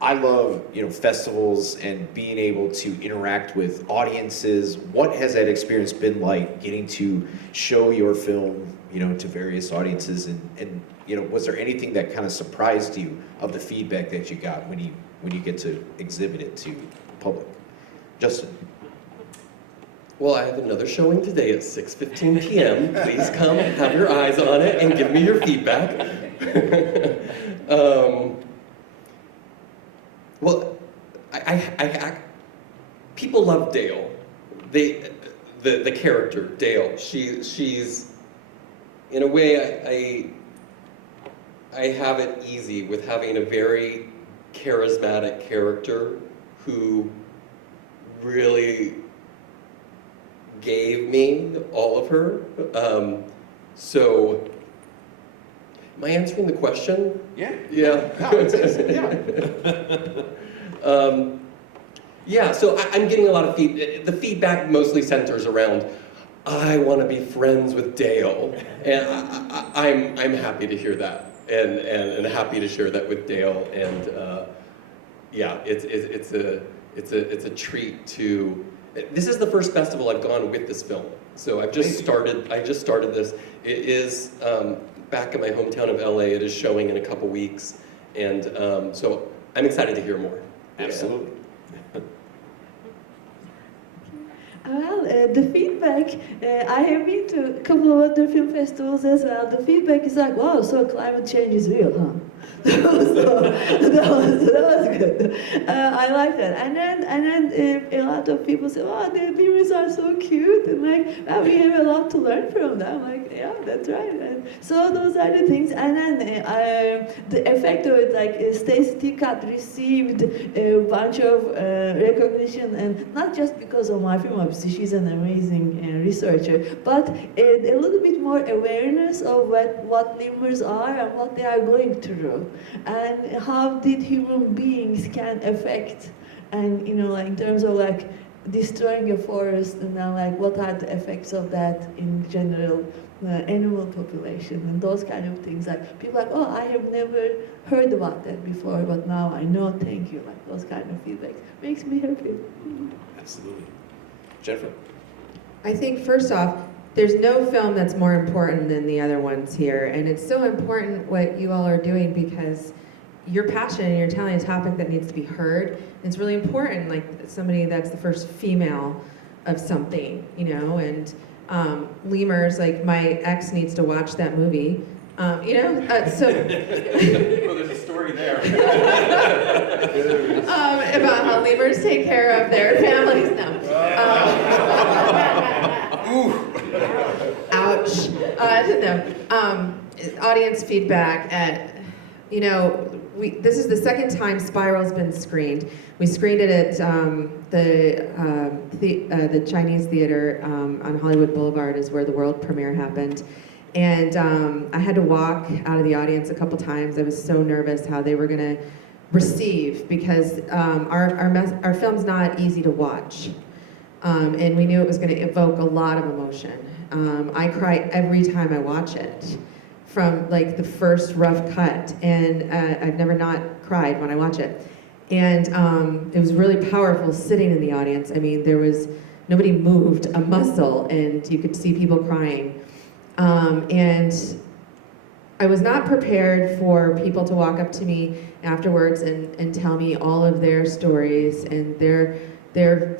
I love, festivals and being able to interact with audiences. What has that experience been like, getting to show your film, to various audiences? And was there anything that kind of surprised you of the feedback that you got when you get to exhibit it to the public? Justin. Well, I have another showing today at 6:15 p.m. Please come, have your eyes on it, and give me your feedback. Well, people love Dale. The character Dale. She's in a way I have it easy with having a very charismatic character who really gave me all of her. So, am I answering the question? Yeah. Yeah. Yeah, so I'm getting a lot of the feedback mostly centers around, I want to be friends with Dale, and I'm happy to hear that, and happy to share that with Dale, and yeah, it's a treat to. This is the first festival I've gone with this film, so I just started this. It is back in my hometown of LA. It is showing in a couple weeks, and so I'm excited to hear more. Absolutely. Well, the feedback, I have been to a couple of other film festivals as well. The feedback is like, wow, so climate change is real, huh? that was good. I like that. And then a lot of people say, oh, the lemurs are so cute. And like, well, we have a lot to learn from them. Like, yeah, that's right. And so those are the things. And then the effect of it, like Stacey Tickett received a bunch of recognition, and not just because of my film, obviously she's an amazing researcher, but a little bit more awareness of what lemurs are and what they are going through, and how did human beings can affect, and like in terms of like destroying a forest, and then like what are the effects of that in general animal population and those kind of things. Like people are like, oh, I have never heard about that before, but now I know. Thank you. Like those kind of feedback makes me happy. Absolutely. Jennifer. I think first off, there's no film that's more important than the other ones here, and it's so important what you all are doing because you're passionate and you're telling a topic that needs to be heard. And it's really important, like somebody that's the first female of something, and lemurs, like my ex needs to watch that movie, so. Well, there's a story there. About how lemurs take care of their families. No. Ouch. No. Audience feedback at, this is the second time Spiral's been screened. We screened it at the Chinese Theater on Hollywood Boulevard is where the world premiere happened. And I had to walk out of the audience a couple times. I was so nervous how they were gonna receive, because our film's not easy to watch. And we knew it was gonna evoke a lot of emotion. I cry every time I watch it, from like the first rough cut, and I've never not cried when I watch it. And it was really powerful sitting in the audience. I mean, nobody moved a muscle, and you could see people crying. And I was not prepared for people to walk up to me afterwards and tell me all of their stories and their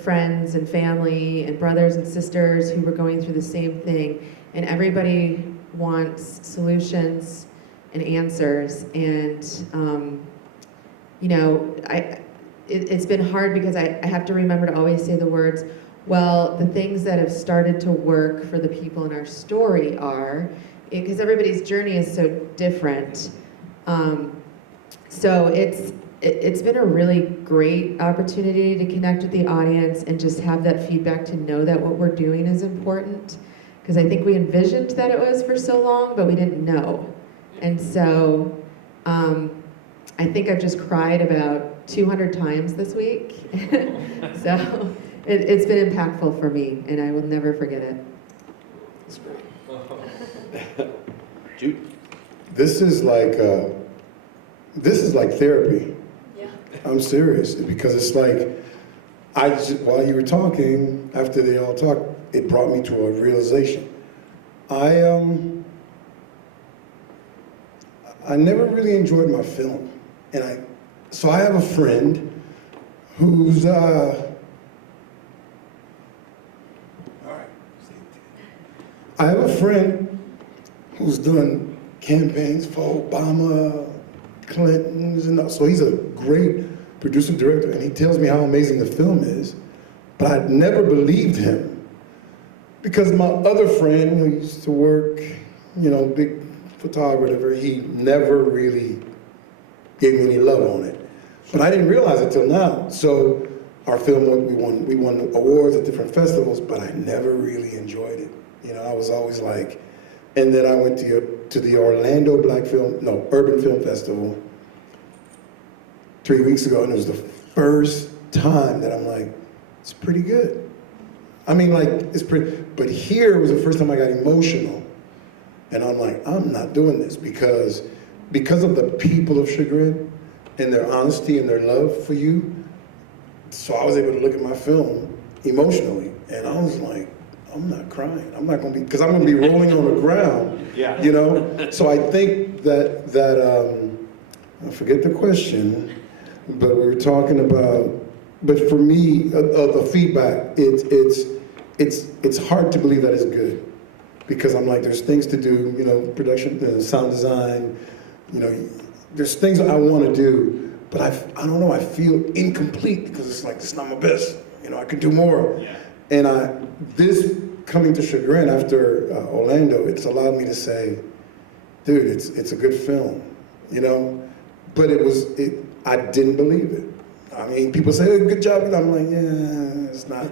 friends and family and brothers and sisters who were going through the same thing. And everybody wants solutions and answers. And, it's been hard because I have to remember to always say the words, well, the things that have started to work for the people in our story are, because everybody's journey is so different. So it's been a really great opportunity to connect with the audience and just have that feedback to know that what we're doing is important. Because I think we envisioned that it was for so long, but we didn't know. And so I think I've just cried about 200 times this week. So it's been impactful for me, and I will never forget it. That's great. Jude? This is like therapy. Yeah. I'm serious, because it's like, while you were talking, after they all talked, it brought me to a realization. I never really enjoyed my film, so I have a friend who's I have a friend who's done campaigns for Obama, Clinton's, and so he's a great producer director, and he tells me how amazing the film is, but I never believed him because my other friend who used to work, big photographer, he never really gave me any love on it. But I didn't realize it till now. So our film, we won awards at different festivals, but I never really enjoyed it. I was always like, and then I went to the Orlando Urban Film Festival 3 weeks ago, and it was the first time that I'm like, it's pretty good. I mean, like, it's pretty, but here was the first time I got emotional, and I'm like, I'm not doing this because of the people of Chagrin and their honesty and their love for you. So I was able to look at my film emotionally, and I was like, I'm not crying. I'm not going to be, because I'm going to be rolling on the ground. Yeah. So I think that I forget the question, but we were talking about. But for me, the feedback, it's hard to believe that it's good, because I'm like, there's things to do. Production, sound design. There's things I want to do, but I don't know. I feel incomplete because it's like, this is not my best. I could do more. Yeah. And this coming to Chagrin after Orlando, it's allowed me to say, dude, it's a good film, But I didn't believe it. I mean, people say, hey, good job, and I'm like, yeah, it's not.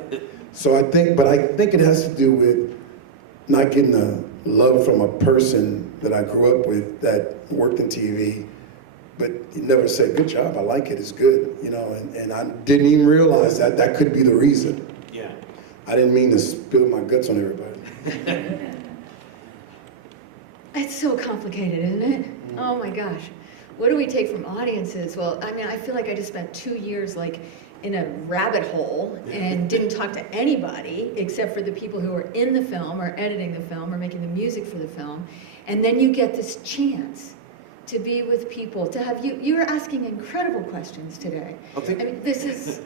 So I think it has to do with not getting the love from a person that I grew up with that worked in TV, but he never said, good job, I like it, it's good, and I didn't even realize that could be the reason. Yeah. I didn't mean to spill my guts on everybody. It's so complicated, isn't it? Oh my gosh. What do we take from audiences? Well, I mean, I feel like I just spent 2 years like in a rabbit hole and didn't talk to anybody except for the people who were in the film or editing the film or making the music for the film. And then you get this chance to be with people, to have you were asking incredible questions today. Okay. I mean, this is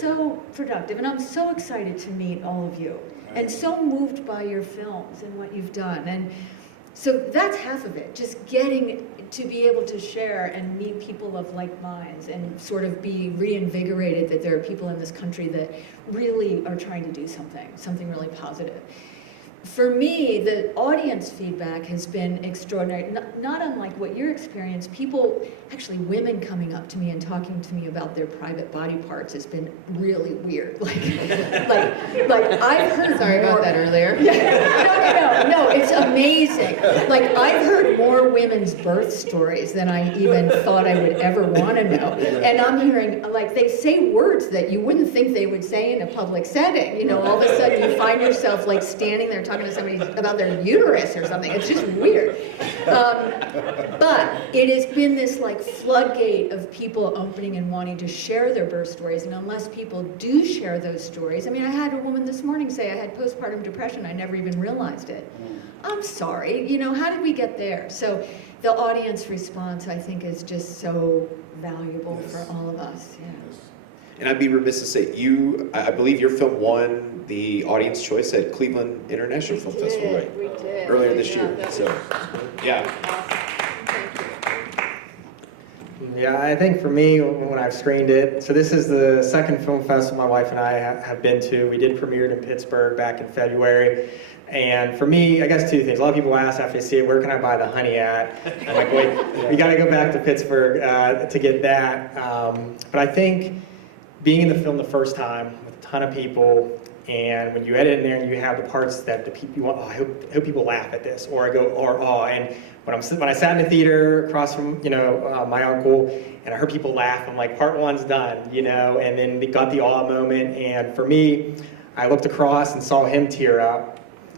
so productive, and I'm so excited to meet all of you, and so moved by your films and what you've done. And so that's half of it, just getting to be able to share and meet people of like minds and sort of be reinvigorated that there are people in this country that really are trying to do something really positive. For me, the audience feedback has been extraordinary, not unlike what your experience. People, actually women coming up to me and talking to me about their private body parts has been really weird. Like I've heard Sorry about that earlier. No, it's amazing. Like, I've heard more women's birth stories than I even thought I would ever want to know. And I'm hearing, like, they say words that you wouldn't think they would say in a public setting. All of a sudden you find yourself like standing there talking to somebody about their uterus or something. It's just weird. But it has been this like floodgate of people opening and wanting to share their birth stories. And unless people do share those stories, I mean, I had a woman this morning say I had postpartum depression. I never even realized it. I'm sorry, how did we get there? So the audience response, I think, is just so valuable for all of us. Yeah. And I'd be remiss to say, I believe your film won the audience choice at Cleveland International Film Festival, right? We did. Earlier this year, that so, was yeah. awesome. Thank you. Yeah, I think for me, when I've screened it, so this is the second film festival my wife and I have been to. We did premiere it in Pittsburgh back in February. And for me, I guess two things. A lot of people ask after they see it, where can I buy the honey at? I'm like, wait, we got to go back to Pittsburgh to get that. But I think being in the film the first time with a ton of people, and when you edit in there and you have the parts that the people, you want, oh, I hope people laugh at this, or I go, or oh, and when I sat in the theater across from my uncle, and I heard people laugh, I'm like, part one's done, and then we got the awe moment, and for me, I looked across and saw him tear up.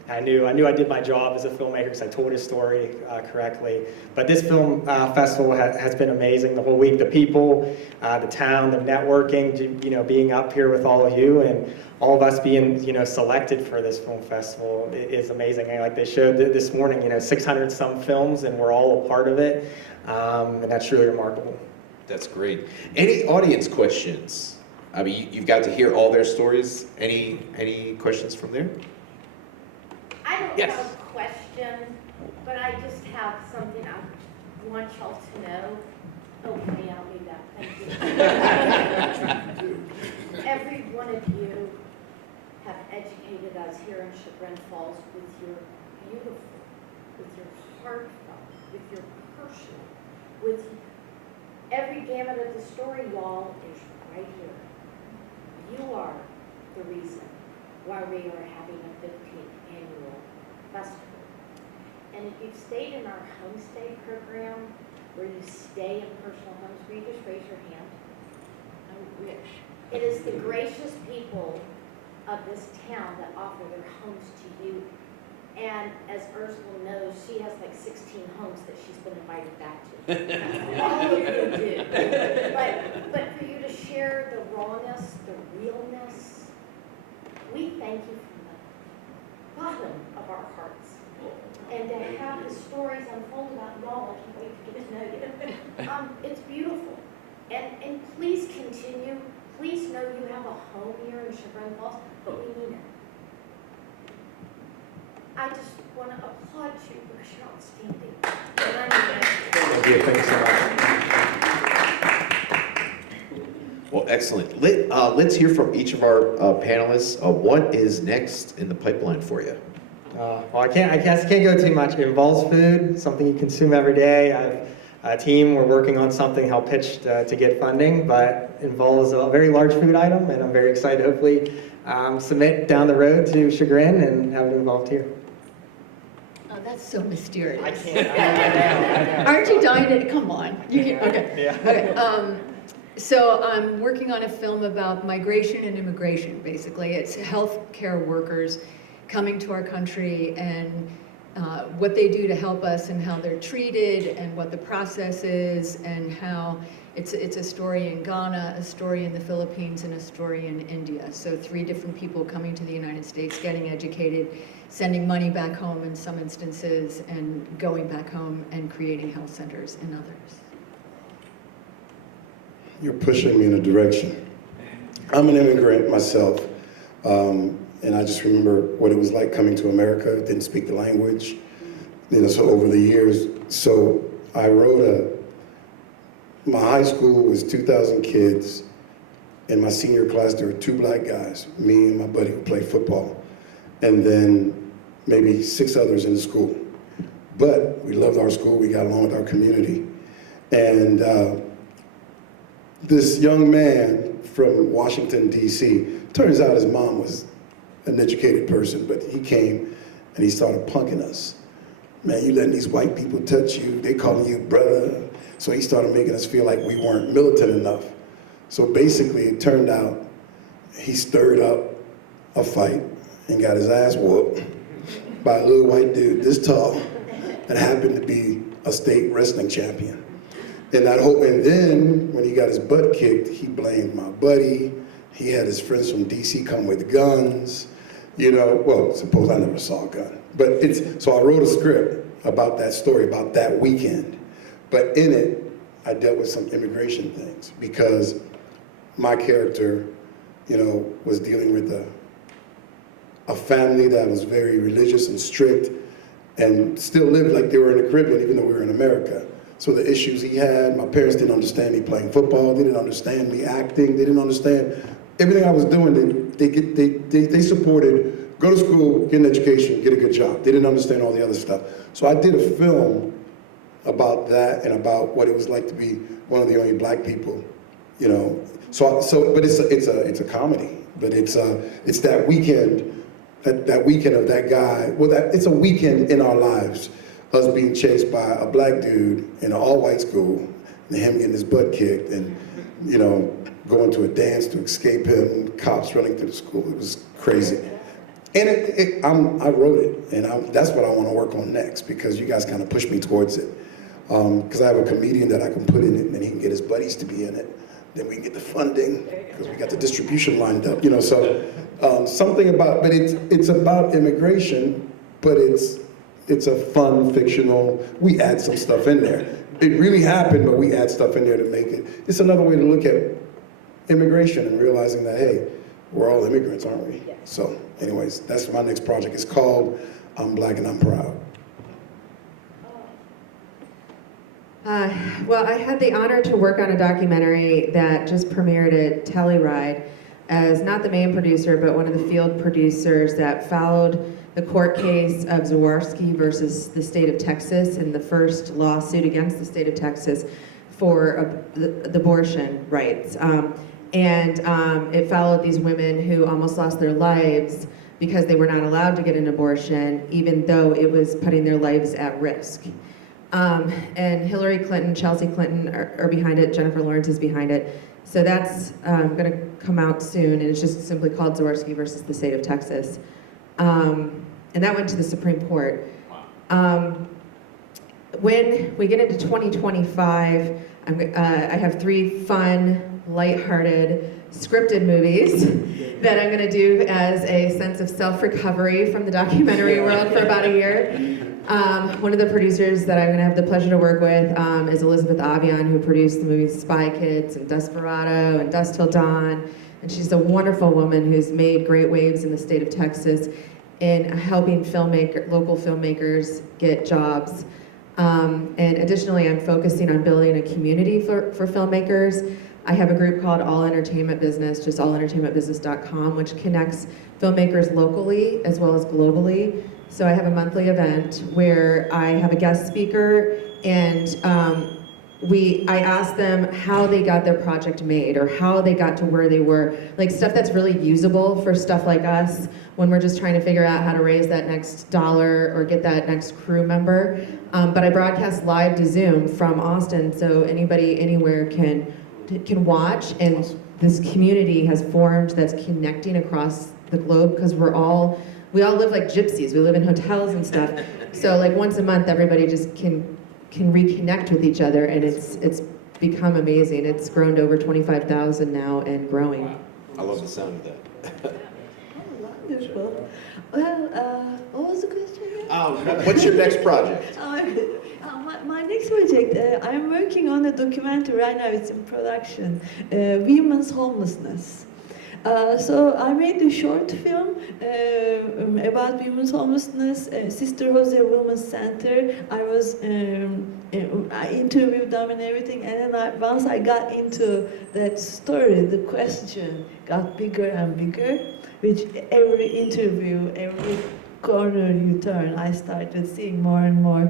I knew I did my job as a filmmaker because I told his story correctly. But this film festival has been amazing the whole week. The people, the town, the networking, being up here with all of you, and all of us being, selected for this film festival is amazing. And like they showed this morning, 600 some films, and we're all a part of it, and that's really remarkable. That's great. Any audience questions? I mean, you've got to hear all their stories. Any questions from there? I don't Yes. have a question, but I just have something I want y'all to know. Okay, I'll leave that. Thank you. Every one of you have educated us here in Chagrin Falls with your beautiful, with your heartfelt, with your personal, with every gamut of the story, y'all, is right here. You are the reason why we are having a 15th annual festival. And if you've stayed in our homestay program, where you stay in personal homes, will you just raise your hand? I wish. It is the gracious people of this town that offer their homes to you. And as Ursula knows, she has like 16 homes that she's been invited back to. All of you do. But for you to share the rawness, the realness, we thank you from the bottom of our hearts. And to have the stories unfold about y'all, I can't wait to get to know you. It's beautiful. And please continue. Please know you have a home here in Chagrin Falls, but we mean it. I just want to applaud you because you're outstanding. And I mean it. Thank you so much. Well, excellent. Let's hear from each of our panelists. What is next in the pipeline for you? Well, I can't go too much. It involves food, something you consume every day. I have a team, we're working on something, help pitch to get funding, but involves a very large food item, and I'm very excited to hopefully submit down the road to Chagrin and have it involved here. Oh, that's so mysterious. I know. Aren't you dying to, come on. You can, okay. Yeah. Okay. So I'm working on a film about migration and immigration, basically. It's healthcare workers coming to our country and what they do to help us and how they're treated and what the process is and how it's a story in Ghana, a story in the Philippines, and a story in India. So 3 different people coming to the United States, getting educated, sending money back home in some instances, and going back home and creating health centers in others. You're pushing me in a direction. I'm an immigrant myself, and I just remember what it was like coming to America. Didn't speak the language, so over the years. So I wrote my high school was 2,000 kids. In my senior class, there were 2 black guys, me and my buddy who played football, and then maybe 6 others in the school. But we loved our school, we got along with our community. And this young man from Washington, D.C., turns out his mom was an educated person, but he came and he started punking us. Man, you letting these white people touch you, they calling you brother. So he started making us feel like we weren't militant enough. So basically it turned out he stirred up a fight and got his ass whooped by a little white dude this tall that happened to be a state wrestling champion. And then when he got his butt kicked, he blamed my buddy. He had his friends from DC come with guns. Well, suppose I never saw a gun. But so I wrote a script about that story, about that weekend. But in it, I dealt with some immigration things because my character, was dealing with a family that was very religious and strict and still lived like they were in the Caribbean, even though we were in America. So the issues he had, my parents didn't understand me playing football, they didn't understand me acting, they didn't understand everything I was doing. They supported, go to school, get an education, get a good job. They didn't understand all the other stuff. So I did a film about that and about what it was like to be one of the only black people, you know. But it's a comedy. But it's that weekend, that weekend of that guy. Well, it's a weekend in our lives, us being chased by a black dude in an all-white school, and him getting his butt kicked, and you know, going to a dance to escape him, cops running through the school. It was crazy. And I wrote it, and that's what I want to work on next, because you guys kind of pushed me towards it. Because I have a comedian that I can put in it, and then he can get his buddies to be in it. Then we can get the funding, because we got the distribution lined up, you know. So something about, but it's about immigration, but it's a fun, fictional, we add some stuff in there. It really happened, but we add stuff in there to make it. It's another way to look at immigration and realizing that, hey, we're all immigrants, aren't we? So anyways, that's my next project. It's called I'm Black and I'm Proud. Well, I had the honor to work on a documentary that just premiered at Telluride as not the main producer, but one of the field producers that followed the court case of Zawarski versus the state of Texas in the first lawsuit against the state of Texas for the abortion rights. It followed these women who almost lost their lives because they were not allowed to get an abortion, even though it was putting their lives at risk. And Hillary Clinton, Chelsea Clinton are behind it, Jennifer Lawrence is behind it. So that's going to come out soon, and it's just simply called Zawarski versus the state of Texas. And that went to the Supreme Court. When we get into 2025, I have 3 fun, lighthearted, scripted movies that I'm going to do as a sense of self-recovery from the documentary world for about a year. One of the producers that I'm going to have the pleasure to work with is Elizabeth Avian, who produced the movies Spy Kids and Desperado and Dusk Till Dawn. And she's a wonderful woman who's made great waves in the state of Texas in helping local filmmakers get jobs. And additionally, I'm focusing on building a community for filmmakers. I have a group called All Entertainment Business, just allentertainmentbusiness.com, which connects filmmakers locally as well as globally. So I have a monthly event where I have a guest speaker, and I ask them how they got their project made or how they got to where they were, like stuff that's really usable for stuff like us when we're just trying to figure out how to raise that next dollar or get that next crew member. But I broadcast live to Zoom from Austin, so anybody anywhere can watch, and this community has formed that's connecting across the globe because we all live like gypsies. We live in hotels and stuff. So like once a month, everybody just can reconnect with each other, and it's become amazing. It's grown to over 25,000 now and growing. Wow. I love the sound of that. Wonderful. Well, what was the question again? What's your next project? My next project, I'm working on a documentary right now. It's in production, Women's Homelessness. So I made a short film about women's homelessness, Sister Jose Women's Center. I interviewed them and everything, and then once I got into that story, the question got bigger and bigger, which every interview, every corner you turn, I started seeing more and more.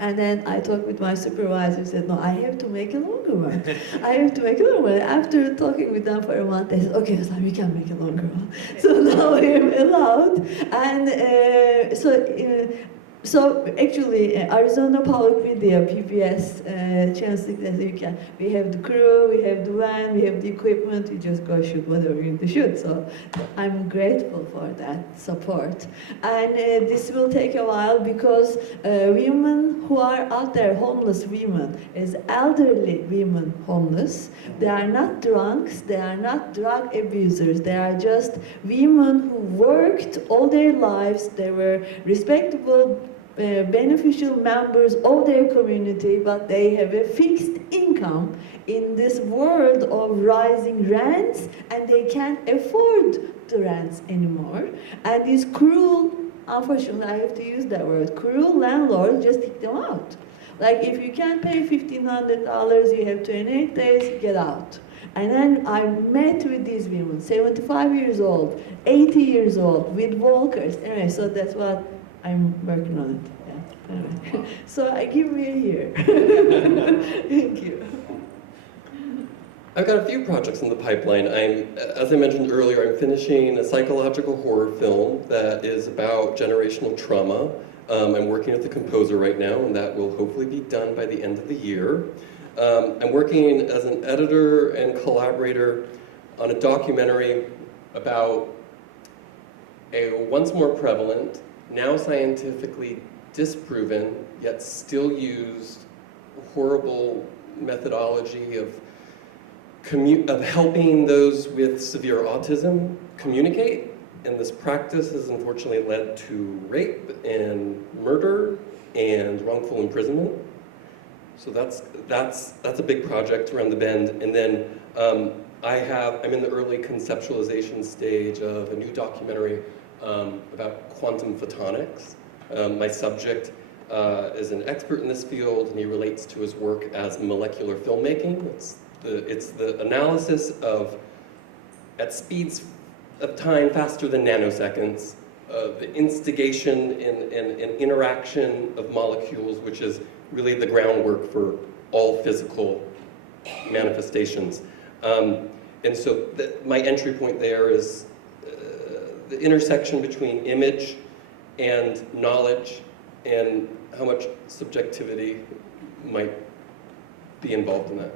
And then I talked with my supervisor, said, no, I have to make a longer one. I have to make a longer one. After talking with them for a month, they said, okay, so we can make a longer one. So now I am allowed. And so actually, Arizona Public Media, PBS, we have the crew, we have the van, we have the equipment, you just go shoot whatever you need to shoot. So I'm grateful for that support. And this will take a while because women who are out there, homeless women, is elderly women homeless. They are not drunks, they are not drug abusers, they are just women who worked all their lives, they were respectable, beneficial members of their community, but they have a fixed income in this world of rising rents, and they can't afford the rents anymore. And these cruel, unfortunately I have to use that word, cruel landlords just kick them out. Like if you can't pay $1,500, you have 28 days, get out. And then I met with these women, 75 years old, 80 years old, with walkers. Anyway, so that's what I'm working on it. Yeah. Anyway. So I give me a year. Thank you. I've got a few projects in the pipeline. As I mentioned earlier, I'm finishing a psychological horror film that is about generational trauma. I'm working with the composer right now, and that will hopefully be done by the end of the year. I'm working as an editor and collaborator on a documentary about a once more prevalent, now scientifically disproven, yet still used horrible methodology of helping those with severe autism communicate. And this practice has unfortunately led to rape and murder and wrongful imprisonment. So that's a big project around the bend. And then I'm in the early conceptualization stage of a new documentary about quantum photonics. My subject is an expert in this field, and he relates to his work as molecular filmmaking. It's the analysis of, at speeds of time faster than nanoseconds, the instigation and interaction of molecules, which is really the groundwork for all physical manifestations. And so my entry point there is the intersection between image and knowledge and how much subjectivity might be involved in that.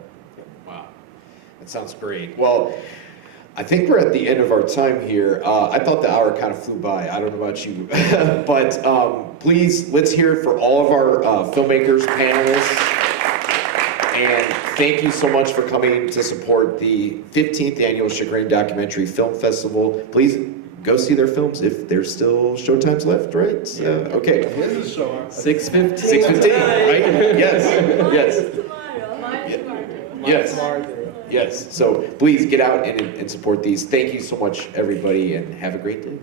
Wow, that sounds great. Well, I think we're at the end of our time here. I thought the hour kind of flew by. I don't know about you, but please, let's hear it for all of our filmmakers, panelists, and thank you so much for coming to support the 15th Annual Chagrin Documentary Film Festival. Please go see their films if there's still showtimes left, right? Okay. 6:15, 6:15, right? Yes, yes. Yes. Yes, so please get out and support these. Thank you so much, everybody, and have a great day.